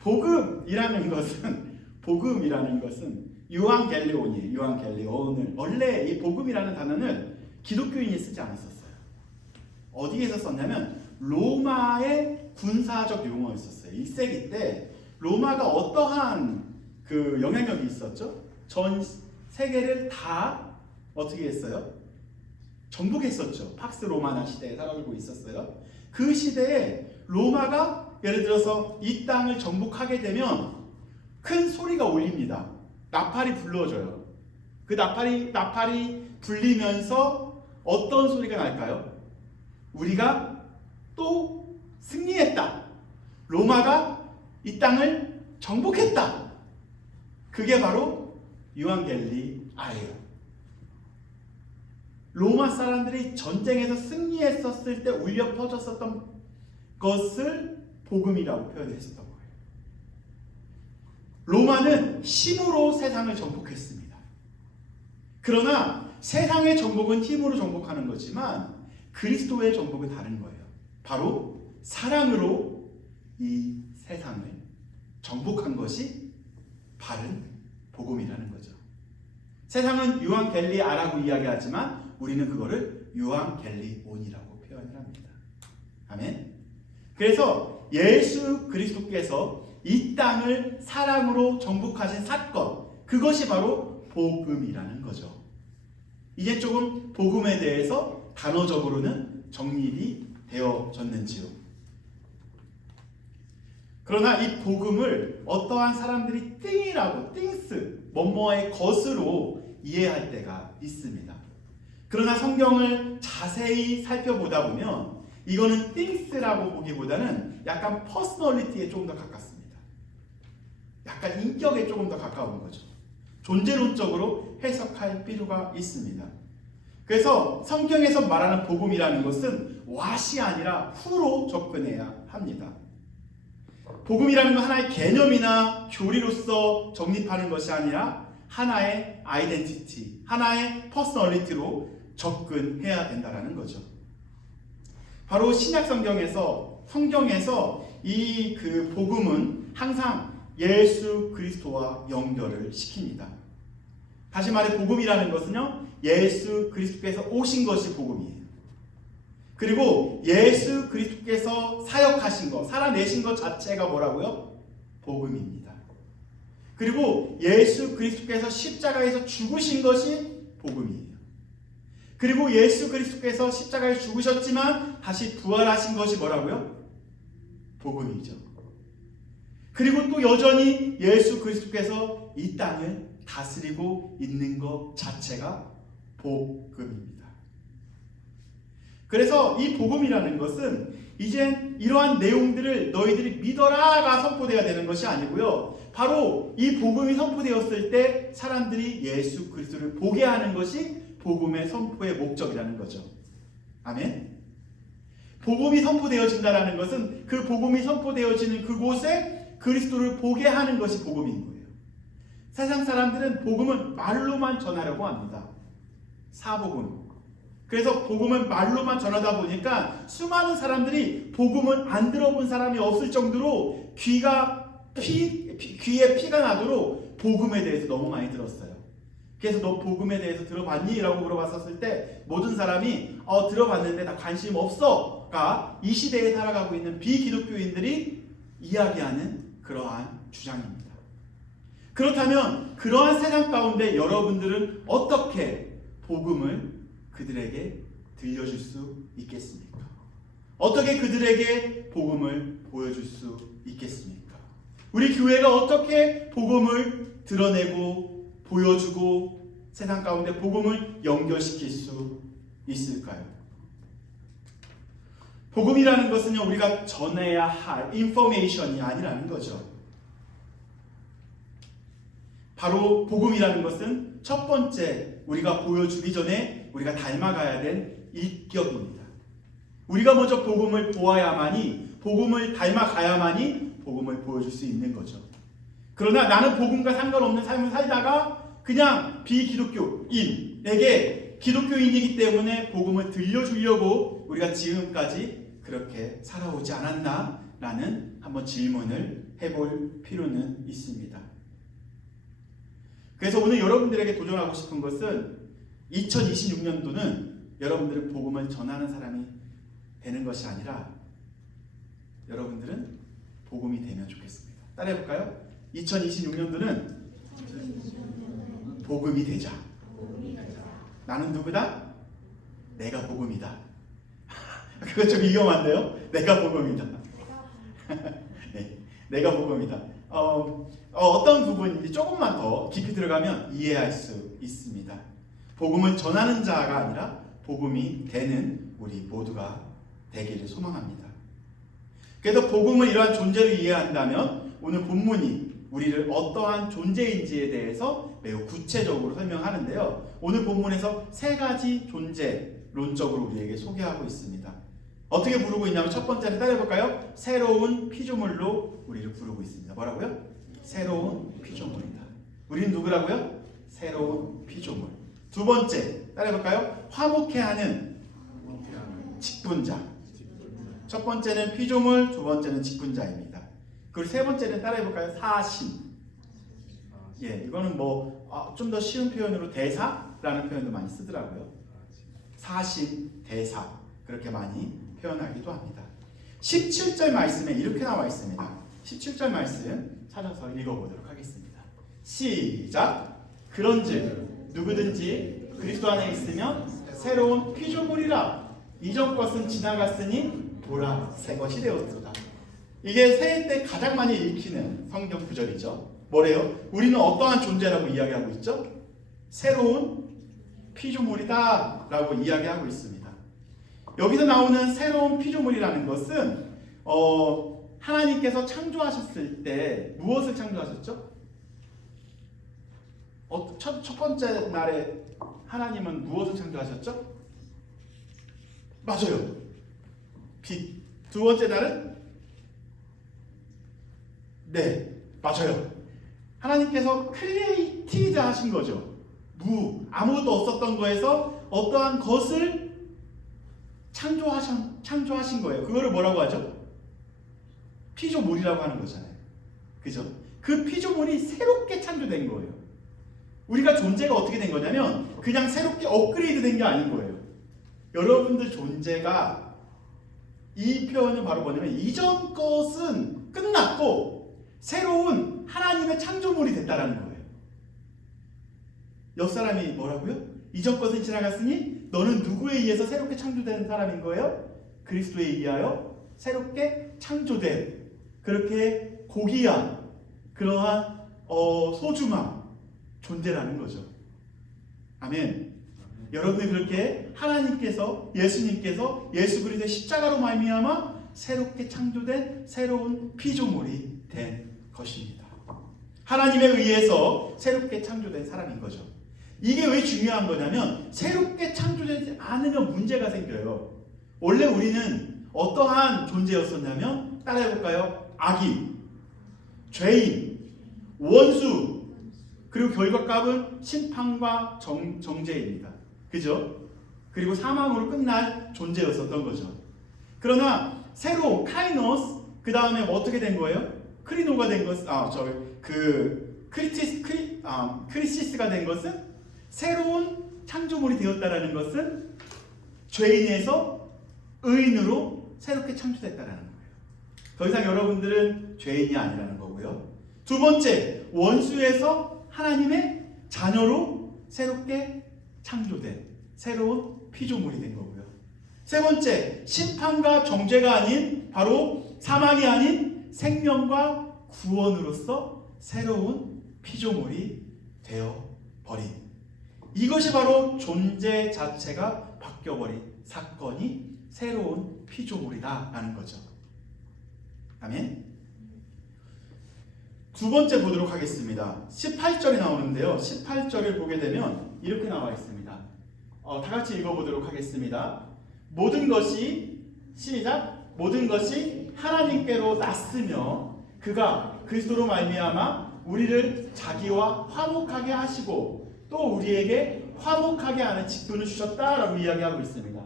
복음이라는 것은 유앙겔리온이에요. 유앙겔리온을 원래 이 복음이라는 단어는 기독교인이 쓰지 않았었어요. 어디에서 썼냐면 로마의 군사적 용어였었어요. 1세기 때 로마가 어떠한 그 영향력이 있었죠? 전 세계를 다 어떻게 했어요? 정복했었죠. 팍스 로마나 시대에 살아가고 있었어요. 그 시대에 로마가 예를 들어서 이 땅을 정복하게 되면 큰 소리가 울립니다. 나팔이 불러줘요. 그 나팔이 불리면서 어떤 소리가 날까요? 우리가 또 승리했다. 로마가 이 땅을 정복했다. 그게 바로 유앙겔리아예요. 로마 사람들이 전쟁에서 승리했었을 때 울려 퍼졌었던 것을 복음이라고 표현했었던 거예요. 로마는 힘으로 세상을 정복했습니다. 그러나 세상의 정복은 힘으로 정복하는 거지만 그리스도의 정복은 다른 거예요. 바로 사랑으로 이 세상을 정복한 것이 바른 복음이라는 거죠. 세상은 유앙겔리아라고 이야기하지만 우리는 그거를 유앙겔리온이라고 표현을 합니다. 아멘. 그래서 예수 그리스도께서 이 땅을 사랑으로 정복하신 사건, 그것이 바로 복음이라는 거죠. 이제 조금 복음에 대해서 단어적으로는 정립이 되어졌는지요. 그러나 이 복음을 어떠한 사람들이 띵스, 뭐뭐의 것으로 이해할 때가 있습니다. 그러나 성경을 자세히 살펴보다 보면 이거는 things라고 보기보다는 약간 퍼스널리티에 조금 더 가깝습니다. 약간 인격에 조금 더 가까운 거죠. 존재론적으로 해석할 필요가 있습니다. 그래서 성경에서 말하는 복음이라는 것은 what이 아니라 who로 접근해야 합니다. 복음이라는 건 하나의 개념이나 교리로서 정립하는 것이 아니라 하나의 아이덴티티, 하나의 퍼스널리티로 접근해야 된다는 거죠. 바로 신약 성경에서 이 그 복음은 항상 예수 그리스도와 연결을 시킵니다. 다시 말해 복음이라는 것은요, 예수 그리스도께서 오신 것이 복음이에요. 그리고 예수 그리스도께서 사역하신 것, 살아내신 것 자체가 뭐라고요? 복음입니다. 그리고 예수 그리스도께서 십자가에서 죽으신 것이 복음이에요. 그리고 예수 그리스도께서 십자가에 죽으셨지만 다시 부활하신 것이 뭐라고요? 복음이죠. 그리고 또 여전히 예수 그리스도께서 이 땅을 다스리고 있는 것 자체가 복음입니다. 그래서 이 복음이라는 것은 이젠 이러한 내용들을 너희들이 믿어라가 선포되어야 되는 것이 아니고요. 바로 이 복음이 선포되었을 때 사람들이 예수 그리스도를 보게 하는 것이 복음의 선포의 목적이라는 거죠. 아멘. 복음이 선포되어진다는 것은 그 복음이 선포되어지는 그곳에 그리스도를 보게 하는 것이 복음인 거예요. 세상 사람들은 복음은 말로만 전하려고 합니다. 사복음. 그래서 복음은 말로만 전하다 보니까 수많은 사람들이 복음을 안 들어본 사람이 없을 정도로 귀에 피가 나도록 복음에 대해서 너무 많이 들었어요. 그래서 너 복음에 대해서 들어봤니? 라고 물어봤었을 때 모든 사람이 들어봤는데 나 관심 없어가 이 시대에 살아가고 있는 비기독교인들이 이야기하는 그러한 주장입니다. 그렇다면 그러한 세상 가운데 여러분들은 어떻게 복음을 그들에게 들려줄 수 있겠습니까? 어떻게 그들에게 복음을 보여줄 수 있겠습니까? 우리 교회가 어떻게 복음을 드러내고 보여주고 세상 가운데 복음을 연결시킬 수 있을까요? 복음이라는 것은요, 우리가 전해야 할 인포메이션이 아니라는 거죠. 바로 복음이라는 것은 첫 번째 우리가 보여주기 전에 우리가 닮아가야 된 일격입니다. 우리가 먼저 복음을 보아야만이, 복음을 닮아가야만이 복음을 보여줄 수 있는 거죠. 그러나 나는 복음과 상관없는 삶을 살다가 그냥 비기독교인에게 기독교인이기 때문에 복음을 들려주려고 우리가 지금까지 그렇게 살아오지 않았나? 라는 한번 질문을 해볼 필요는 있습니다. 그래서 오늘 여러분들에게 도전하고 싶은 것은 2026년도는 여러분들은 복음을 전하는 사람이 되는 것이 아니라 여러분들은 복음이 되면 좋겠습니다. 따라해볼까요? 2026년도는 복음이 되자. 나는 누구다? 내가 복음이다. 그거 좀 위험한데요? 내가 복음이다. 네, 내가 복음이다. 어떤 부분인지 조금만 더 깊이 들어가면 이해할 수 있습니다. 복음을 전하는 자가 아니라 복음이 되는 우리 모두가 되기를 소망합니다. 그래서 복음을 이러한 존재로 이해한다면 오늘 본문이 우리를 어떠한 존재인지에 대해서 매우 구체적으로 설명하는데요. 오늘 본문에서 세 가지 존재론적으로 우리에게 소개하고 있습니다. 어떻게 부르고 있냐면 첫 번째는 따라해볼까요? 새로운 피조물로 우리를 부르고 있습니다. 뭐라고요? 새로운 피조물이다. 우리는 누구라고요? 새로운 피조물. 두 번째 따라해볼까요? 화목해하는 직분자. 첫 번째는 피조물, 두 번째는 직분자입니다. 그리고 세 번째는 따라해볼까요? 사신. 예, 이거는 좀 더 쉬운 표현으로 대사라는 표현도 많이 쓰더라고요. 사신, 대사 그렇게 많이 표현하기도 합니다. 17절 말씀에 이렇게 나와 있습니다. 17절 말씀 찾아서 읽어보도록 하겠습니다. 시작. 그런즉 누구든지 그리스도 안에 있으면 새로운 피조물이라. 이전 것은 지나갔으니 보라 새 것이 되었도다. 이게 새해 때 가장 많이 읽히는 성경 구절이죠. 뭐래요? 우리는 어떠한 존재라고 이야기하고 있죠? 새로운 피조물이다 라고 이야기하고 있습니다. 여기서 나오는 새로운 피조물이라는 것은 하나님께서 창조하셨을 때 무엇을 창조하셨죠? 첫 번째 날에 하나님은 무엇을 창조하셨죠? 맞아요. 빛. 두 번째 날은? 네, 맞아요. 하나님께서 크리에이티드 하신 거죠. 아무것도 없었던 거에서 어떠한 것을 창조하신 거예요. 그거를 뭐라고 하죠? 피조물이라고 하는 거잖아요. 그죠? 그 피조물이 새롭게 창조된 거예요. 우리가 존재가 어떻게 된 거냐면 그냥 새롭게 업그레이드 된 게 아닌 거예요. 여러분들 존재가 이 표현은 바로 뭐냐면 이전 것은 끝났고 새로운 하나님의 창조물이 됐다라는 거예요. 옆 사람이 뭐라고요? 이전 것은 지나갔으니 너는 누구에 의해서 새롭게 창조된 사람인 거예요? 그리스도에 의하여 새롭게 창조된 그렇게 고귀한 그러한 소중한 존재라는 거죠. 아멘. 여러분이 그렇게 하나님께서 예수님께서 예수 그리스도의 십자가로 말미암아 새롭게 창조된 새로운 피조물이 된 것입니다. 하나님에 의해서 새롭게 창조된 사람인 거죠. 이게 왜 중요한 거냐면 새롭게 창조되지 않으면 문제가 생겨요. 원래 우리는 어떠한 존재였었냐면 따라해볼까요? 악인, 죄인, 원수, 그리고 결과값은 심판과 정죄입니다. 그죠? 그리고 사망으로 끝날 존재였었던 거죠. 그러나 새로 카이노스 그 다음에 어떻게 된 거예요? 크리노가 된 것은 크리시스가 된 것은 새로운 창조물이 되었다라는 것은 죄인에서 의인으로 새롭게 창조됐다라는 거예요. 더 이상 여러분들은 죄인이 아니라는 거고요. 두 번째, 원수에서 하나님의 자녀로 새롭게 창조된 새로운 피조물이 된 거고요. 세 번째, 심판과 정죄가 아닌 바로 사망이 아닌 생명과 구원으로서 새로운 피조물이 되어 버린, 이것이 바로 존재 자체가 바뀌어버린 사건이 새로운 피조물이다라는 거죠. 아멘. 두 번째 보도록 하겠습니다. 18절이 나오는데요. 18절을 보게 되면 이렇게 나와 있습니다. 다 같이 읽어보도록 하겠습니다. 모든 것이, 시작, 모든 것이 하나님께로 났으며 그가 그리스도로 말미암아 우리를 자기와 화목하게 하시고 또 우리에게 화목하게 하는 직분을 주셨다라고 이야기하고 있습니다.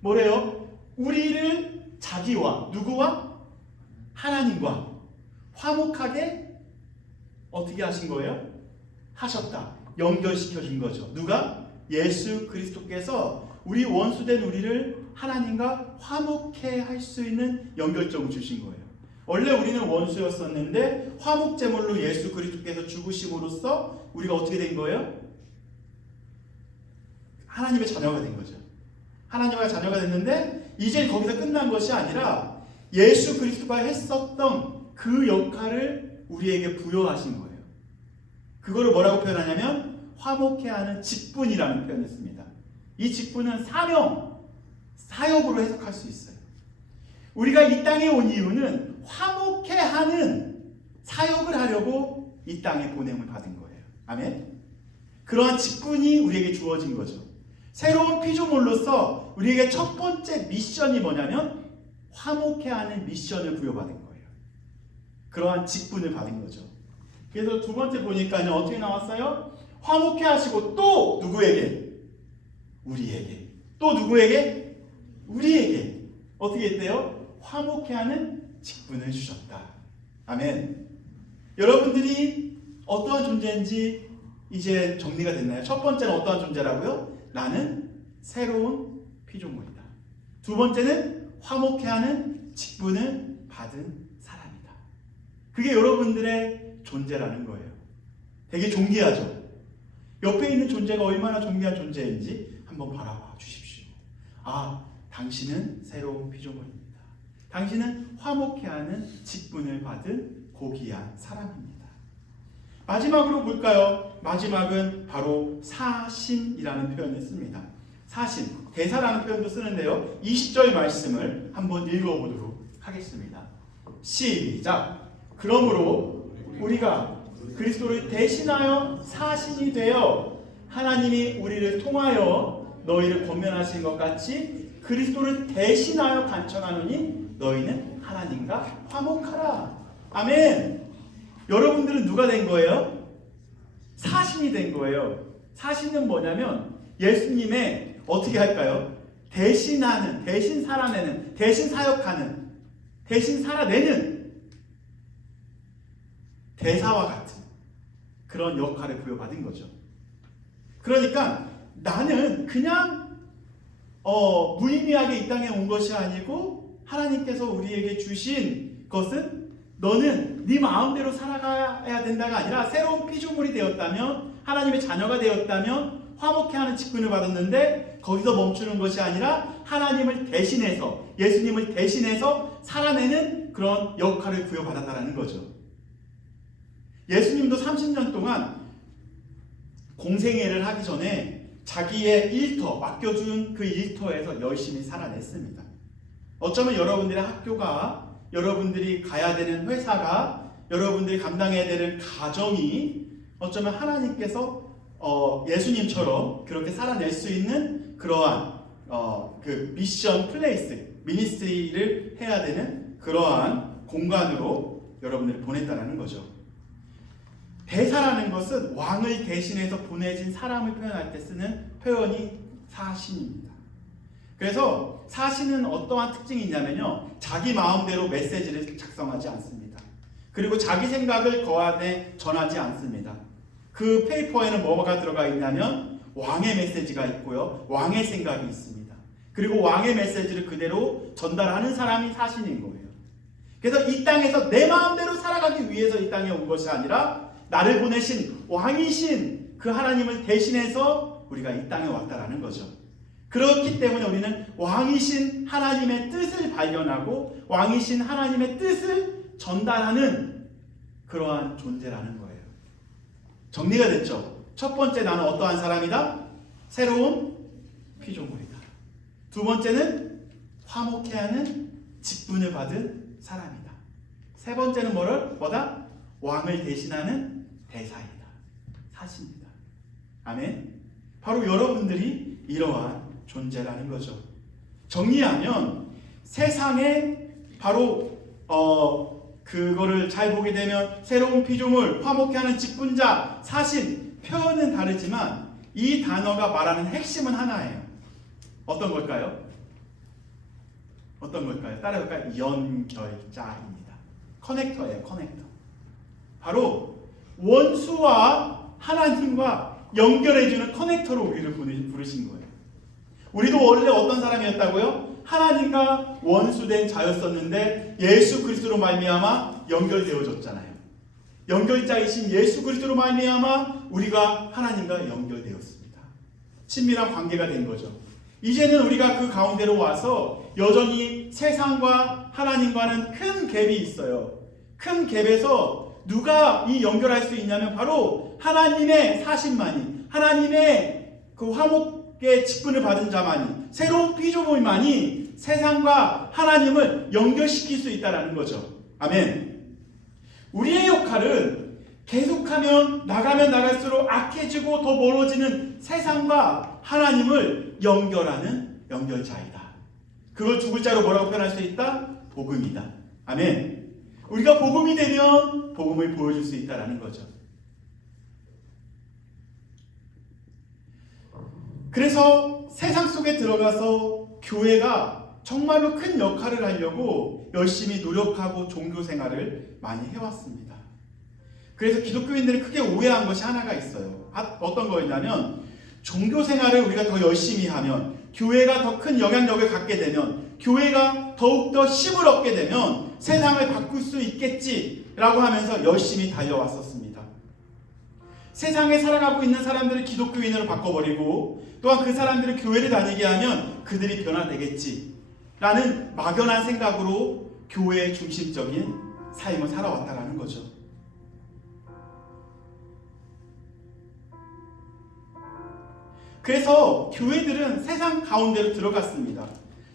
뭐래요? 우리를 자기와, 누구와? 하나님과 화목하게 어떻게 하신 거예요? 하셨다. 연결시켜 준 거죠. 누가? 예수 그리스도께서 우리 원수된 우리를 하나님과 화목해 할 수 있는 연결점을 주신 거예요. 원래 우리는 원수였었는데 화목제물로 예수 그리스도께서 죽으심으로써 우리가 어떻게 된 거예요? 하나님의 자녀가 된 거죠. 하나님의 자녀가 됐는데 이제 거기서 끝난 것이 아니라 예수 그리스도가 했었던 그 역할을 우리에게 부여하신 거예요. 그거를 뭐라고 표현하냐면 화목해 하는 직분이라는 표현을 씁니다. 이 직분은 사명, 사역으로 해석할 수 있어요. 우리가 이 땅에 온 이유는 화목해 하는 사역을 하려고 이 땅에 보냄을 받은 거예요. 아멘. 그러한 직분이 우리에게 주어진 거죠. 새로운 피조물로서 우리에게 첫 번째 미션이 뭐냐면 화목해 하는 미션을 부여받은 거예요. 그러한 직분을 받은 거죠. 그래서 두 번째 보니까요, 어떻게 나왔어요? 화목해 하시고 또 누구에게? 우리에게. 또 누구에게? 우리에게. 어떻게 했대요? 화목해 하는 직분을 주셨다. 아멘. 여러분들이 어떠한 존재인지 이제 정리가 됐나요? 첫 번째는 어떠한 존재라고요? 나는 새로운 피조물이다. 두 번째는 화목해 하는 직분을 받은 사람이다. 그게 여러분들의 존재라는 거예요. 되게 존귀하죠? 옆에 있는 존재가 얼마나 존귀한 존재인지 한번 바라봐 주십시오. 아, 당신은 새로운 피조물입니다. 당신은 화목해 하는 직분을 받은 고귀한 사람입니다. 마지막으로 볼까요? 마지막은 바로 사신이라는 표현을 씁니다. 사신, 대사라는 표현도 쓰는데요. 20절 말씀을 한번 읽어보도록 하겠습니다. 시작! 그러므로 우리가 그리스도를 대신하여 사신이 되어 하나님이 우리를 통하여 너희를 권면하신 것 같이 그리스도를 대신하여 간청하노니 너희는 하나님과 화목하라. 아멘. 여러분들은 누가 된 거예요? 사신이 된 거예요. 사신은 뭐냐면 예수님의 어떻게 할까요? 대신하는, 대신 살아내는, 대신 사역하는, 대신 살아내는 대사와 같은 그런 역할을 부여받은 거죠. 그러니까 나는 그냥 무의미하게 이 땅에 온 것이 아니고 하나님께서 우리에게 주신 것은 너는 네 마음대로 살아가야 된다가 아니라 새로운 피조물이 되었다면, 하나님의 자녀가 되었다면 화목해 하는 직분을 받았는데 거기서 멈추는 것이 아니라 하나님을 대신해서, 예수님을 대신해서 살아내는 그런 역할을 부여받았다는 거죠. 예수님도 30년 동안 공생애를 하기 전에 자기의 일터, 맡겨준 그 일터에서 열심히 살아냈습니다. 어쩌면 여러분들의 학교가, 여러분들이 가야 되는 회사가, 여러분들이 감당해야 되는 가정이 어쩌면 하나님께서 예수님처럼 그렇게 살아낼 수 있는 그러한 그 미션 플레이스, 미니스트리를 해야 되는 그러한 공간으로 여러분들을 보냈다는 거죠. 대사라는 것은 왕을 대신해서 보내진 사람을 표현할 때 쓰는 표현이 사신입니다. 그래서 사신은 어떠한 특징이 있냐면요, 자기 마음대로 메시지를 작성하지 않습니다. 그리고 자기 생각을 거안에 전하지 않습니다. 그 페이퍼에는 뭐가 들어가 있냐면 왕의 메시지가 있고요, 왕의 생각이 있습니다. 그리고 왕의 메시지를 그대로 전달하는 사람이 사신인 거예요. 그래서 이 땅에서 내 마음대로 살아가기 위해서 이 땅에 온 것이 아니라 나를 보내신 왕이신 그 하나님을 대신해서 우리가 이 땅에 왔다라는 거죠. 그렇기 때문에 우리는 왕이신 하나님의 뜻을 발견하고 왕이신 하나님의 뜻을 전달하는 그러한 존재라는 거예요. 정리가 됐죠? 첫 번째, 나는 어떠한 사람이다? 새로운 피조물이다. 두 번째는 화목해 하는 직분을 받은 사람이다. 세 번째는 뭐다? 왕을 대신하는 대사이다. 사십니다. 아멘. 바로 여러분들이 이러한 존재라는 거죠. 정리하면 세상에 바로 그거를 잘 보게 되면 새로운 피조물, 화목해 하는 직분자, 사신, 표현은 다르지만 이 단어가 말하는 핵심은 하나예요. 어떤 걸까요? 따라해볼까요? 연결자입니다. 커넥터예요. 커넥터. 바로 원수와 하나님과 연결해주는 커넥터로 우리를 부르신 거예요. 우리도 원래 어떤 사람이었다고요? 하나님과 원수된 자였었는데 예수 그리스도로 말미암아 연결되어졌잖아요. 연결자이신 예수 그리스도로 말미암아 우리가 하나님과 연결되었습니다. 친밀한 관계가 된 거죠. 이제는 우리가 그 가운데로 와서 여전히 세상과 하나님과는 큰 갭이 있어요. 큰 갭에서 누가 이 연결할 수 있냐면 바로 하나님의 사신만이, 하나님의 그 화목의 직분을 받은 자만이, 새로운 피조물만이 세상과 하나님을 연결시킬 수 있다는 거죠. 아멘. 우리의 역할은 계속하면 나가면 나갈수록 악해지고 더 멀어지는 세상과 하나님을 연결하는 연결자이다. 그걸 두 글자로 뭐라고 표현할 수 있다? 복음이다. 아멘. 우리가 복음이 되면 복음을 보여줄 수 있다는 거죠. 그래서 세상 속에 들어가서 교회가 정말로 큰 역할을 하려고 열심히 노력하고 종교 생활을 많이 해왔습니다. 그래서 기독교인들이 크게 오해한 것이 하나가 있어요. 어떤 거였냐면 종교 생활을 우리가 더 열심히 하면, 교회가 더 큰 영향력을 갖게 되면, 교회가 더욱더 힘을 얻게 되면 세상을 바꿀 수 있겠지라고 하면서 열심히 달려왔었습니다. 세상에 살아가고 있는 사람들을 기독교인으로 바꿔버리고 또한 그 사람들을 교회를 다니게 하면 그들이 변화되겠지라는 막연한 생각으로 교회의 중심적인 삶을 살아왔다라는 거죠. 그래서 교회들은 세상 가운데로 들어갔습니다.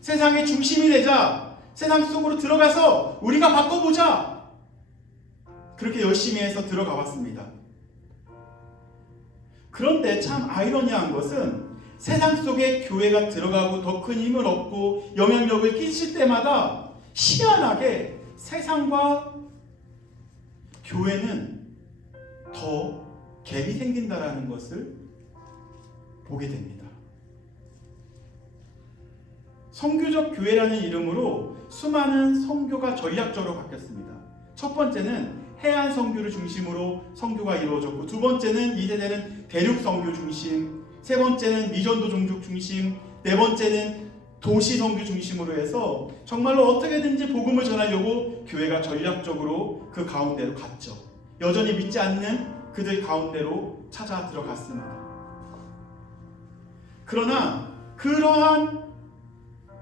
세상의 중심이 되자, 세상 속으로 들어가서 우리가 바꿔보자, 그렇게 열심히 해서 들어가 봤습니다. 그런데 참 아이러니한 것은 세상 속에 교회가 들어가고 더 큰 힘을 얻고 영향력을 끼칠 때마다 희한하게 세상과 교회는 더 갭이 생긴다라는 것을 보게 됩니다. 선교적 교회라는 이름으로 수많은 선교가 전략적으로 바뀌었습니다. 첫 번째는 해안 선교를 중심으로 선교가 이루어졌고, 두 번째는 이 세대는 대륙 선교 중심, 세 번째는 미전도 종족 중심, 네 번째는 도시 선교 중심으로 해서 정말로 어떻게든지 복음을 전하려고 교회가 전략적으로 그 가운데로 갔죠. 여전히 믿지 않는 그들 가운데로 찾아 들어갔습니다. 그러나 그러한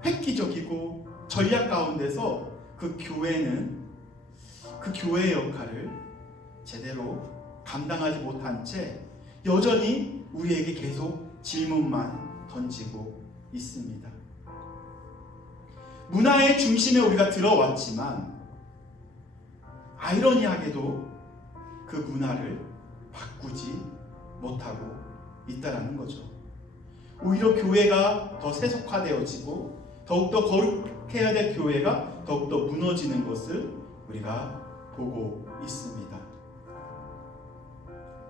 획기적이고 전략 가운데서 그 교회는 그 교회의 역할을 제대로 감당하지 못한 채 여전히 우리에게 계속 질문만 던지고 있습니다. 문화의 중심에 우리가 들어왔지만 아이러니하게도 그 문화를 바꾸지 못하고 있다는 거죠. 오히려 교회가 더 세속화되어지고 더욱더 거룩해야 될 교회가 더욱더 무너지는 것을 우리가 보고 있습니다.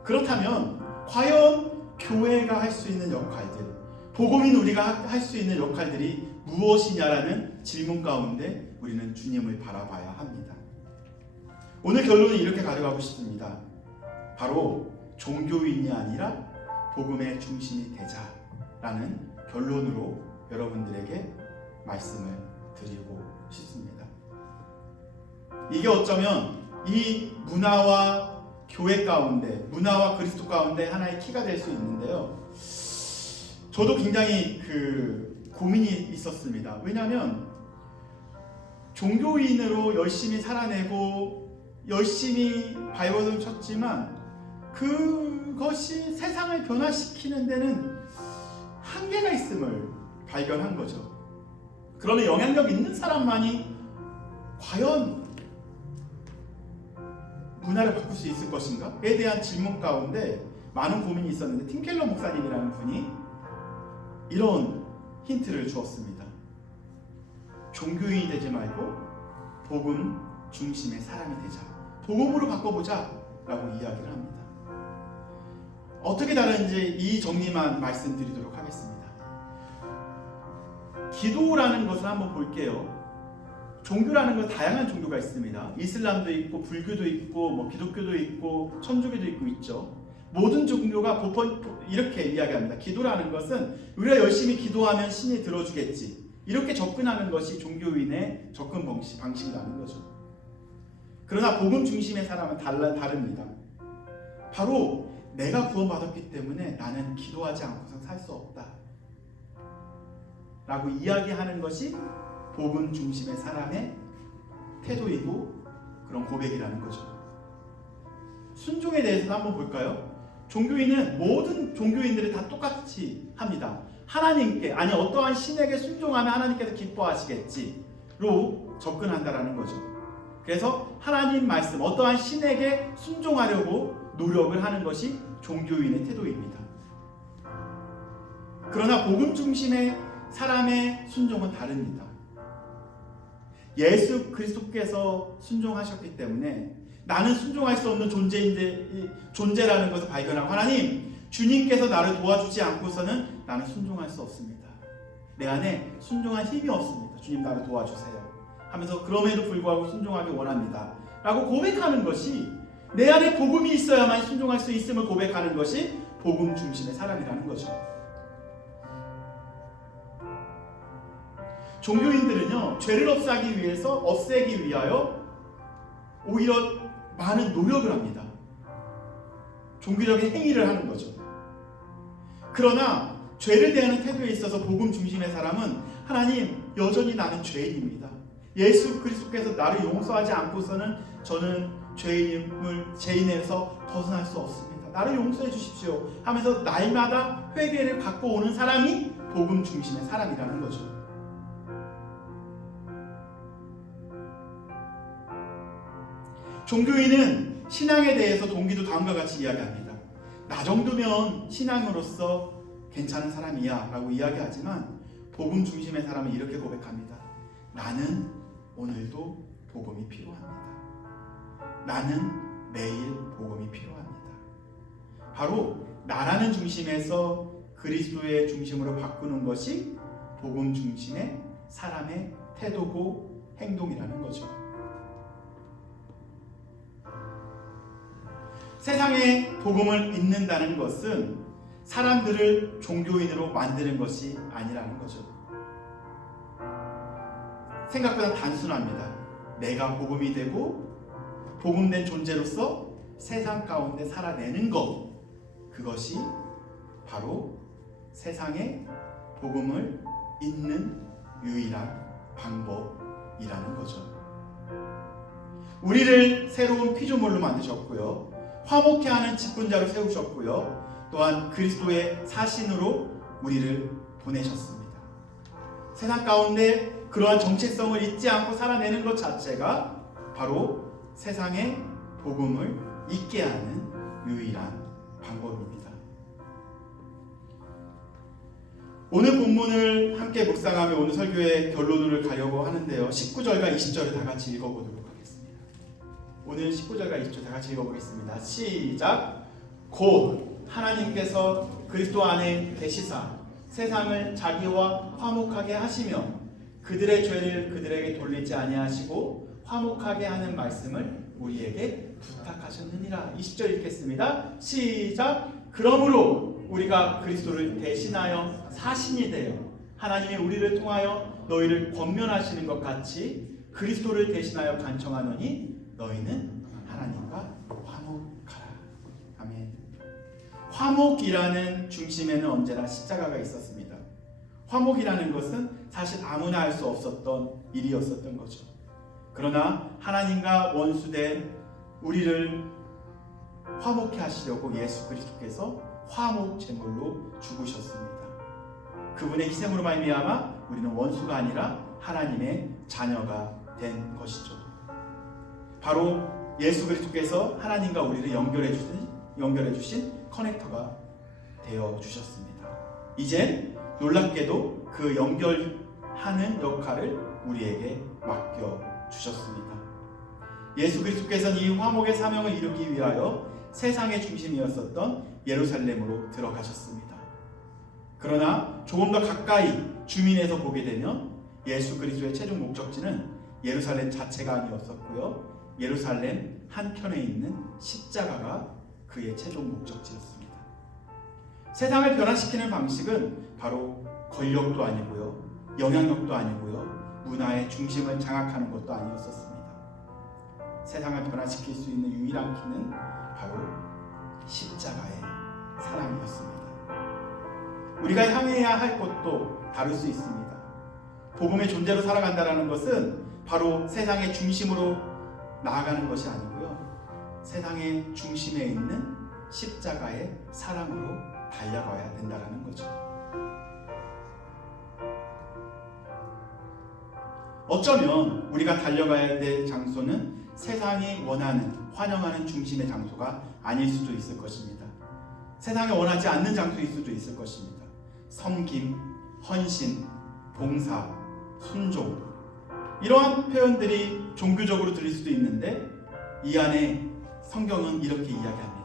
그렇다면 과연 교회가 할 수 있는 역할들, 복음인 우리가 할 수 있는 역할들이 무엇이냐라는 질문 가운데 우리는 주님을 바라봐야 합니다. 오늘 결론은 이렇게 가져가고 싶습니다. 바로 종교인이 아니라 복음의 중심이 되자라는 결론으로 여러분들에게 말씀을 드리고 싶습니다. 이게 어쩌면 이 문화와 교회 가운데, 문화와 그리스도 가운데 하나의 키가 될 수 있는데요. 저도 굉장히 고민이 있었습니다. 왜냐하면 종교인으로 열심히 살아내고 열심히 바이블을 쳤지만 그것이 세상을 변화시키는 데는 한계가 있음을 발견한 거죠. 그러면 영향력 있는 사람만이 과연 문화를 바꿀 수 있을 것인가?에 대한 질문 가운데 많은 고민이 있었는데 팀 켈러 목사님이라는 분이 이런 힌트를 주었습니다. 종교인이 되지 말고 복음 중심의 사람이 되자. 복음으로 바꿔보자 라고 이야기를 합니다. 어떻게 다른지 이 정리만 말씀드리도록 하겠습니다. 기도라는 것을 한번 볼게요. 종교라는 건 다양한 종교가 있습니다. 이슬람도 있고 불교도 있고 뭐 기독교도 있고 천주교도 있죠. 모든 종교가 이렇게 이야기합니다. 기도라는 것은 우리가 열심히 기도하면 신이 들어주겠지. 이렇게 접근하는 것이 종교인의 접근 방식이라는 거죠. 그러나 복음 중심의 사람은 다릅니다. 바로 내가 구원받았기 때문에 나는 기도하지 않고서 살 수 없다 라고 이야기하는 것이 복음 중심의 사람의 태도이고 그런 고백이라는 거죠. 순종에 대해서도 한번 볼까요? 종교인은 모든 종교인들이 다 똑같이 합니다. 하나님께, 아니 어떠한 신에게 순종하면 하나님께서 기뻐하시겠지로 접근한다라는 거죠. 그래서 하나님 말씀, 어떠한 신에게 순종하려고 노력을 하는 것이 종교인의 태도입니다. 그러나 복음 중심의 사람의 순종은 다릅니다. 예수 그리스도께서 순종하셨기 때문에 나는 순종할 수 없는 존재라는 것을 발견하고 하나님, 주님께서 나를 도와주지 않고서는 나는 순종할 수 없습니다. 내 안에 순종할 힘이 없습니다. 주님 나를 도와주세요 하면서 그럼에도 불구하고 순종하기 원합니다 라고 고백하는 것이, 내 안에 복음이 있어야만 순종할 수 있음을 고백하는 것이 복음 중심의 사람이라는 거죠. 종교인들은요, 죄를 없애기 위하여 오히려 많은 노력을 합니다. 종교적인 행위를 하는 거죠. 그러나 죄를 대하는 태도에 있어서 복음 중심의 사람은 하나님, 여전히 나는 죄인입니다. 예수 그리스도께서 나를 용서하지 않고서는 저는 죄인에서 벗어날 수 없습니다. 나를 용서해 주십시오 하면서 날마다 회개를 갖고 오는 사람이 복음 중심의 사람이라는 거죠. 종교인은 신앙에 대해서 동기도 다음과 같이 이야기합니다. 나 정도면 신앙으로서 괜찮은 사람이야 라고 이야기하지만 복음 중심의 사람은 이렇게 고백합니다. 나는 오늘도 복음이 필요합니다. 나는 매일 복음이 필요합니다. 바로 나라는 중심에서 그리스도의 중심으로 바꾸는 것이 복음 중심의 사람의 태도고 행동이라는 거죠. 세상에 복음을 잇는다는 것은 사람들을 종교인으로 만드는 것이 아니라는 거죠. 생각보다 단순합니다. 내가 복음이 되고 복음된 존재로서 세상 가운데 살아내는 것, 그것이 바로 세상에 복음을 잇는 유일한 방법이라는 거죠. 우리를 새로운 피조물로 만드셨고요, 화목케 하는 직분자로 세우셨고요, 또한 그리스도의 사신으로 우리를 보내셨습니다. 세상 가운데 그러한 정체성을 잊지 않고 살아내는 것 자체가 바로 세상에 복음을 잊게 하는 유일한 방법입니다. 오늘 본문을 함께 묵상하며 오늘 설교의 결론을 가려고 하는데요, 19절과 20절을 다 같이 읽어보도록 하겠습니다. 오늘 19절과 20절 다 같이 읽어보겠습니다. 시작. 곧 하나님께서 그리스도 안에 계시사 세상을 자기와 화목하게 하시며 그들의 죄를 그들에게 돌리지 아니하시고 화목하게 하는 말씀을 우리에게 부탁하셨느니라. 20절 읽겠습니다. 시작. 그러므로 우리가 그리스도를 대신하여 사신이 되어 하나님이 우리를 통하여 너희를 권면하시는 것 같이 그리스도를 대신하여 간청하노니 너희는 하나님과 화목하라. 아멘. 화목이라는 중심에는 언제나 십자가가 있었습니다. 화목이라는 것은 사실 아무나 할 수 없었던 일이었었던 거죠. 그러나 하나님과 원수된 우리를 화목케 하시려고 예수 그리스도께서 화목 제물로 죽으셨습니다. 그분의 희생으로 말미암아 우리는 원수가 아니라 하나님의 자녀가 된 것이죠. 바로 예수 그리스도께서 하나님과 우리를 연결해 주신 커넥터가 되어 주셨습니다. 이젠 놀랍게도 그 연결하는 역할을 우리에게 맡겨 주셨습니다. 예수 그리스도께서는 이 화목의 사명을 이루기 위하여 세상의 중심이었었던 예루살렘으로 들어가셨습니다. 그러나 조금 더 가까이 주민에서 보게 되면 예수 그리스도의 최종 목적지는 예루살렘 자체가 아니었었고요. 예루살렘 한켠에 있는 십자가가 그의 최종 목적지였습니다. 세상을 변화시키는 방식은 바로 권력도 아니고요, 영향력도 아니고요, 문화의 중심을 장악하는 것도 아니었었습니다. 세상을 변화시킬 수 있는 유일한 키는 바로 십자가의 사랑이었습니다. 우리가 향해야 할 것도 다를 수 있습니다. 복음의 존재로 살아간다는 것은 바로 세상의 중심으로 나아가는 것이 아니고요, 세상의 중심에 있는 십자가의 사랑으로 달려가야 된다는 거죠. 어쩌면 우리가 달려가야 될 장소는 세상이 원하는, 환영하는 중심의 장소가 아닐 수도 있을 것입니다. 세상이 원하지 않는 장소일 수도 있을 것입니다. 섬김, 헌신, 봉사, 순종, 이러한 표현들이 종교적으로 들릴 수도 있는데 이 안에 성경은 이렇게 이야기합니다.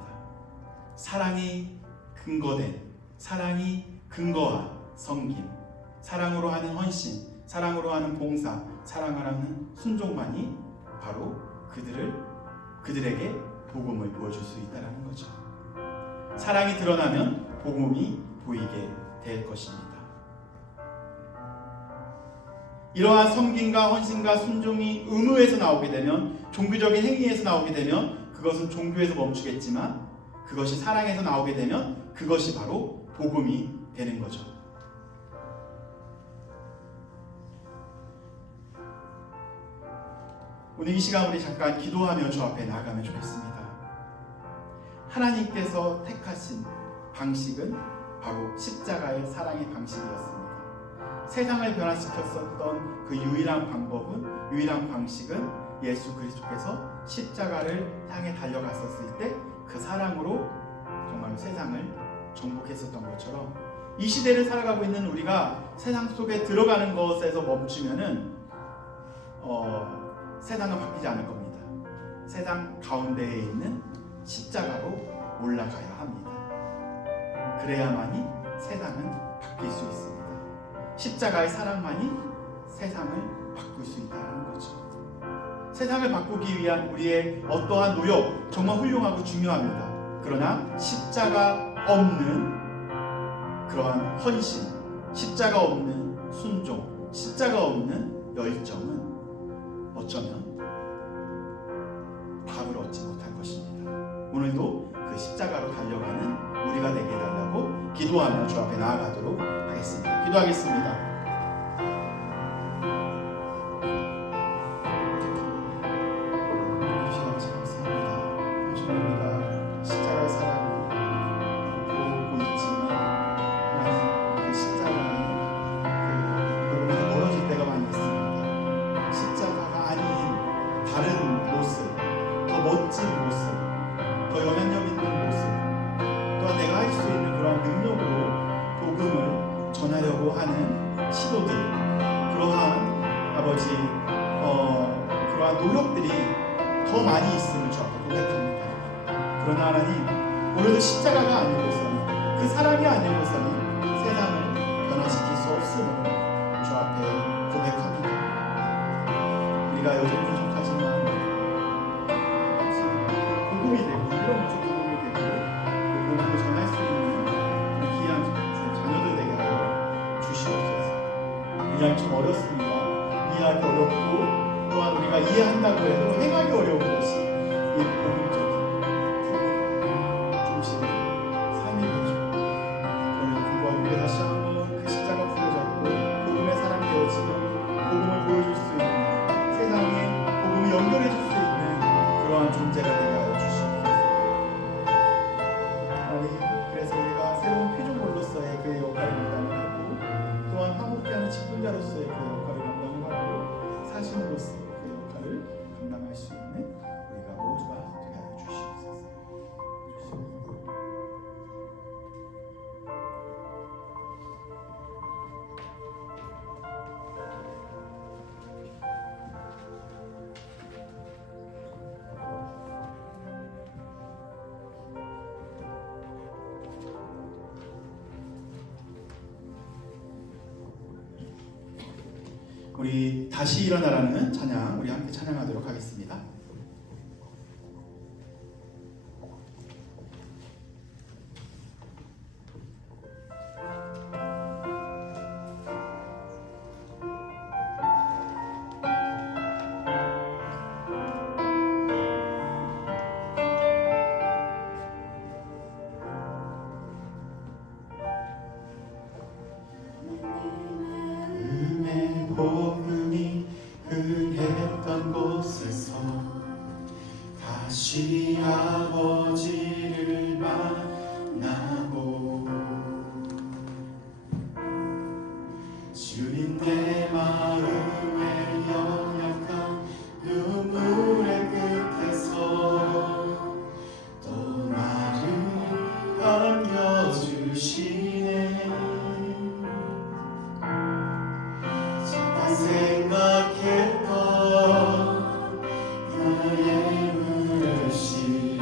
사랑이 근거된, 사랑이 근거한 섬김, 사랑으로 하는 헌신, 사랑으로 하는 봉사, 사랑으로 하는 순종만이 바로 그들에게 복음을 보여줄 수 있다는 거죠. 사랑이 드러나면 복음이 보이게 될 것입니다. 이러한 섬김과 헌신과 순종이 의무에서 나오게 되면, 종교적인 행위에서 나오게 되면 그것은 종교에서 멈추겠지만, 그것이 사랑에서 나오게 되면 그것이 바로 복음이 되는 거죠. 오늘 이 시간 우리 잠깐 기도하며 주 앞에 나아가면 좋겠습니다. 하나님께서 택하신 방식은 바로 십자가의 사랑의 방식이었습니다. 세상을 변화시켰었던 그 유일한 방식은 예수 그리스도께서 십자가를 향해 달려갔었을 때 그 사랑으로 정말 세상을 정복했었던 것처럼, 이 시대를 살아가고 있는 우리가 세상 속에 들어가는 것에서 멈추면은 세상은 바뀌지 않을 겁니다. 세상 가운데에 있는 십자가로 올라가야 합니다. 그래야만이 세상은 바뀔 수 있습니다. 십자가의 사랑만이 세상을 바꿀 수 있다는 거죠. 세상을 바꾸기 위한 우리의 어떠한 노력 정말 훌륭하고 중요합니다. 그러나 십자가 없는 그러한 헌신, 십자가 없는 순종, 십자가 없는 열정은 어쩌면 답을 얻지 못할 것입니다. 오늘도 그 십자가로 달려가는 우리가 되게 해달라고 기도하며 주 앞에 나아가도록 하겠습니다. 기도하겠습니다. 그러한 노력들이 더 많이 있음을 주 앞에 고백합니다. 그러나 하나님, 오늘도 십자가가 아니고서는, 그 사랑이 아니고서는 세상을 변화시킬 수 없음을 주 앞에 고백합니다. 우리가 여전히 부족하지만 복음이 되고, 이런 복음이 되고 복음을 전할 수 있는 귀한 주의 자녀들 되게 하여 주시옵소서. 이해하기 좀 어렵습니다. 이해하기 어렵고, 또한 우리가 이해한다고 해도 행하기 어려운 것이 이 복음적인 중심의 삶인 거죠. 그럼에도 불구하고 우리가 다시 한번 그 십자가 부여잡고 복음의 사랑 되어지고 복음을 보여줄 수 있는, 세상에 복음을 연결해 줄 수 있는 그러한 존재가 되고 우리 다시 일어나라는 찬양 우리 함께 찬양하도록 하겠습니다. 마음의 복음이 흥했던 곳에서 다시 아버지를 만나고 주님 내 마음에 연약한 눈물의 끝에서 또 나를 안겨주시네. 생각했던 그의 물으심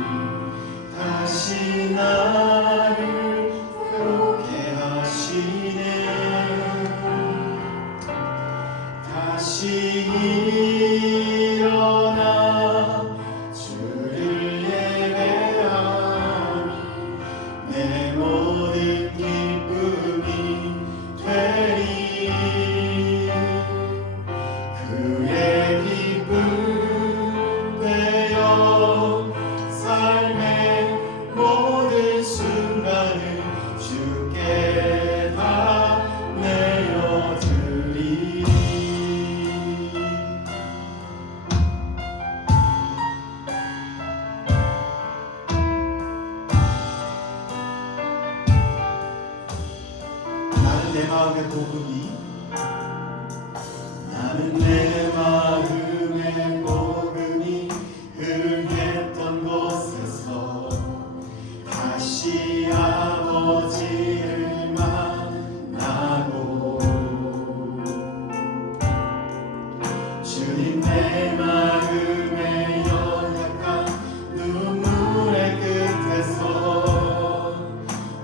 다시 나를 회복해 하시네. 다시 일어나 주를 예배하니 내 모든 기쁨이 되리. 그의 기쁨 되어 삶의 모든 순간을 주께 다 내어드리리. 나는 내 마음의 복음이 나는 내 마음의 복음이 흥했던 곳에서 다시 아버지를 만나고 주님 내 마음의 연약한 눈물의 끝에서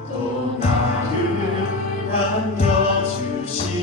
또 나를 안겨주시네.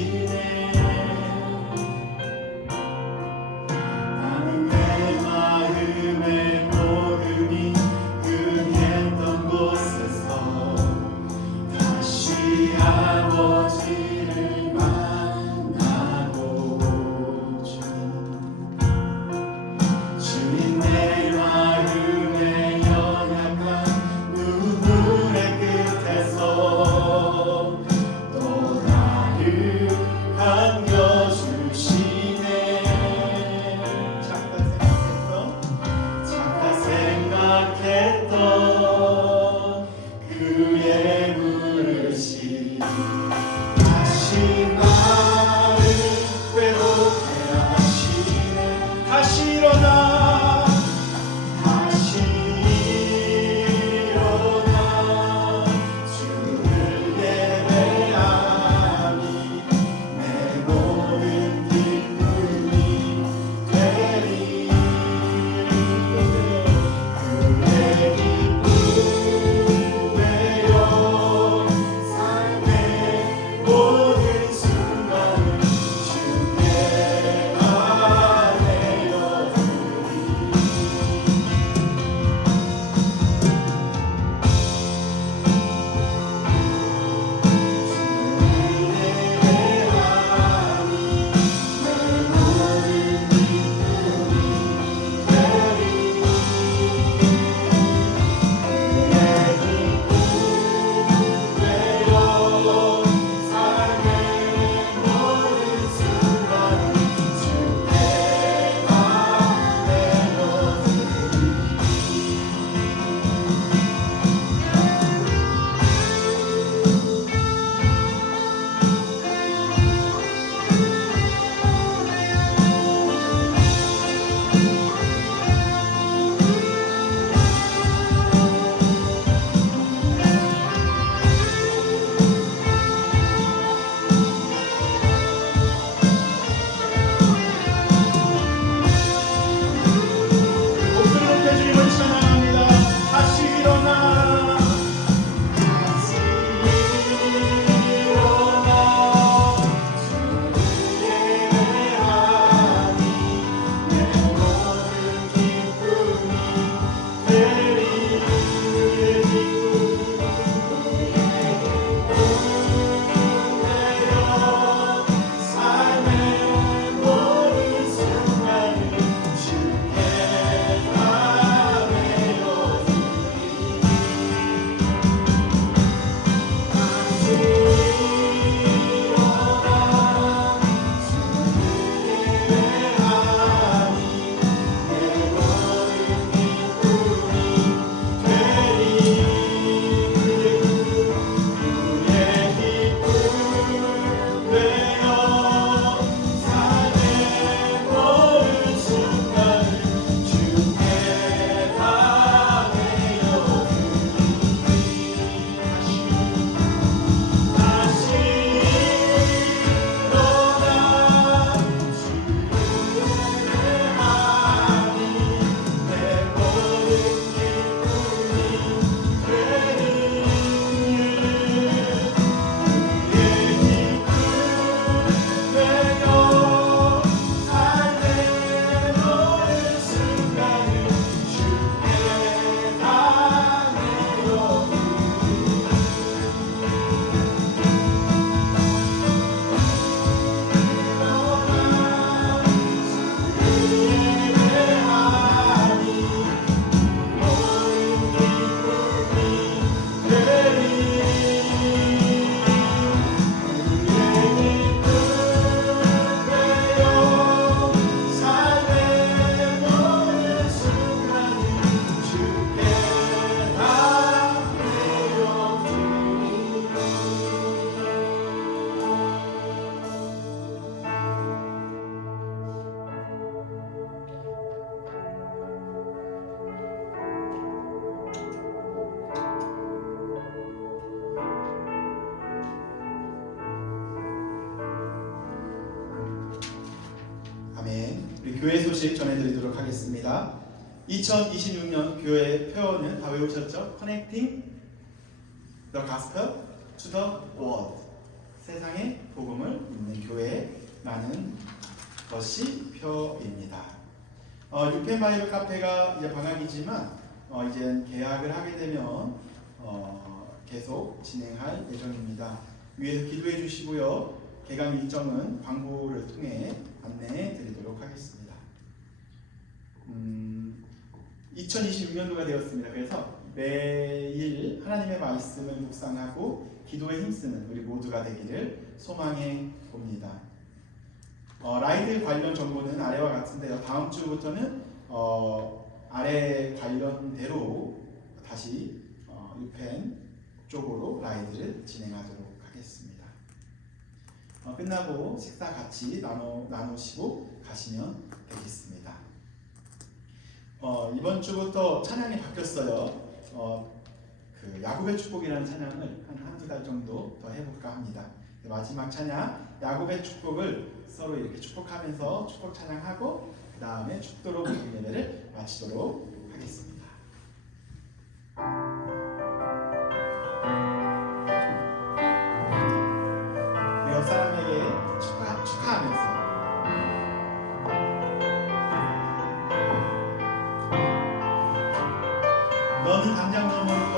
교회 소식 전해드리도록 하겠습니다. 2026년 교회 표어는 다 외우셨죠? Connecting the Gospel to the World. 세상에 복음을 잇는 교회에 많은 것이 표입니다. 유펜바이블 카페가 이제 방학이지만 이제 개학을 하게 되면 계속 진행할 예정입니다. 위에서 기도해 주시고요. 개강 일정은 광고를 통해 안내해 드리도록 하겠습니다. 2026년도가 되었습니다. 그래서 매일 하나님의 말씀을 묵상하고 기도에 힘쓰는 우리 모두가 되기를 소망해 봅니다. 라이드 관련 정보는 아래와 같은데요. 다음 주부터는 아래 관련대로 다시 유펜 쪽으로 라이드를 진행하도록 하겠습니다. 끝나고 식사 같이 나누시고 가시면 되겠습니다. 이번 주부터 찬양이 바뀌었어요. 그 야곱의 축복이라는 찬양을 한두 달 정도 더 해볼까 합니다. 마지막 찬양 야곱의 축복을 서로 이렇게 축복하면서 축복 찬양하고 그 다음에 축도로 모든 예배를 마치도록 하겠습니다. 우리 옆 사람에게 축하하면서 너는 당장 넘어올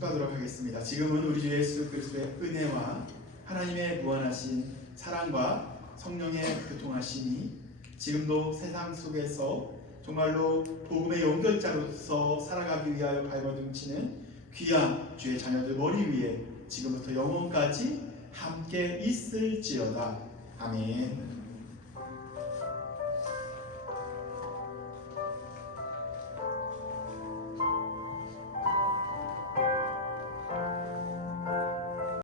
축도하도록 하겠습니다. 지금은 우리 주 예수 그리스도의 은혜와 하나님의 무한하신 사랑과 성령의 교통하심이 지금도 세상 속에서 정말로 복음의 연결자로서 살아가기 위하여 발버둥치는 귀한 주의 자녀들 머리 위에 지금부터 영원까지 함께 있을지어다. 아멘.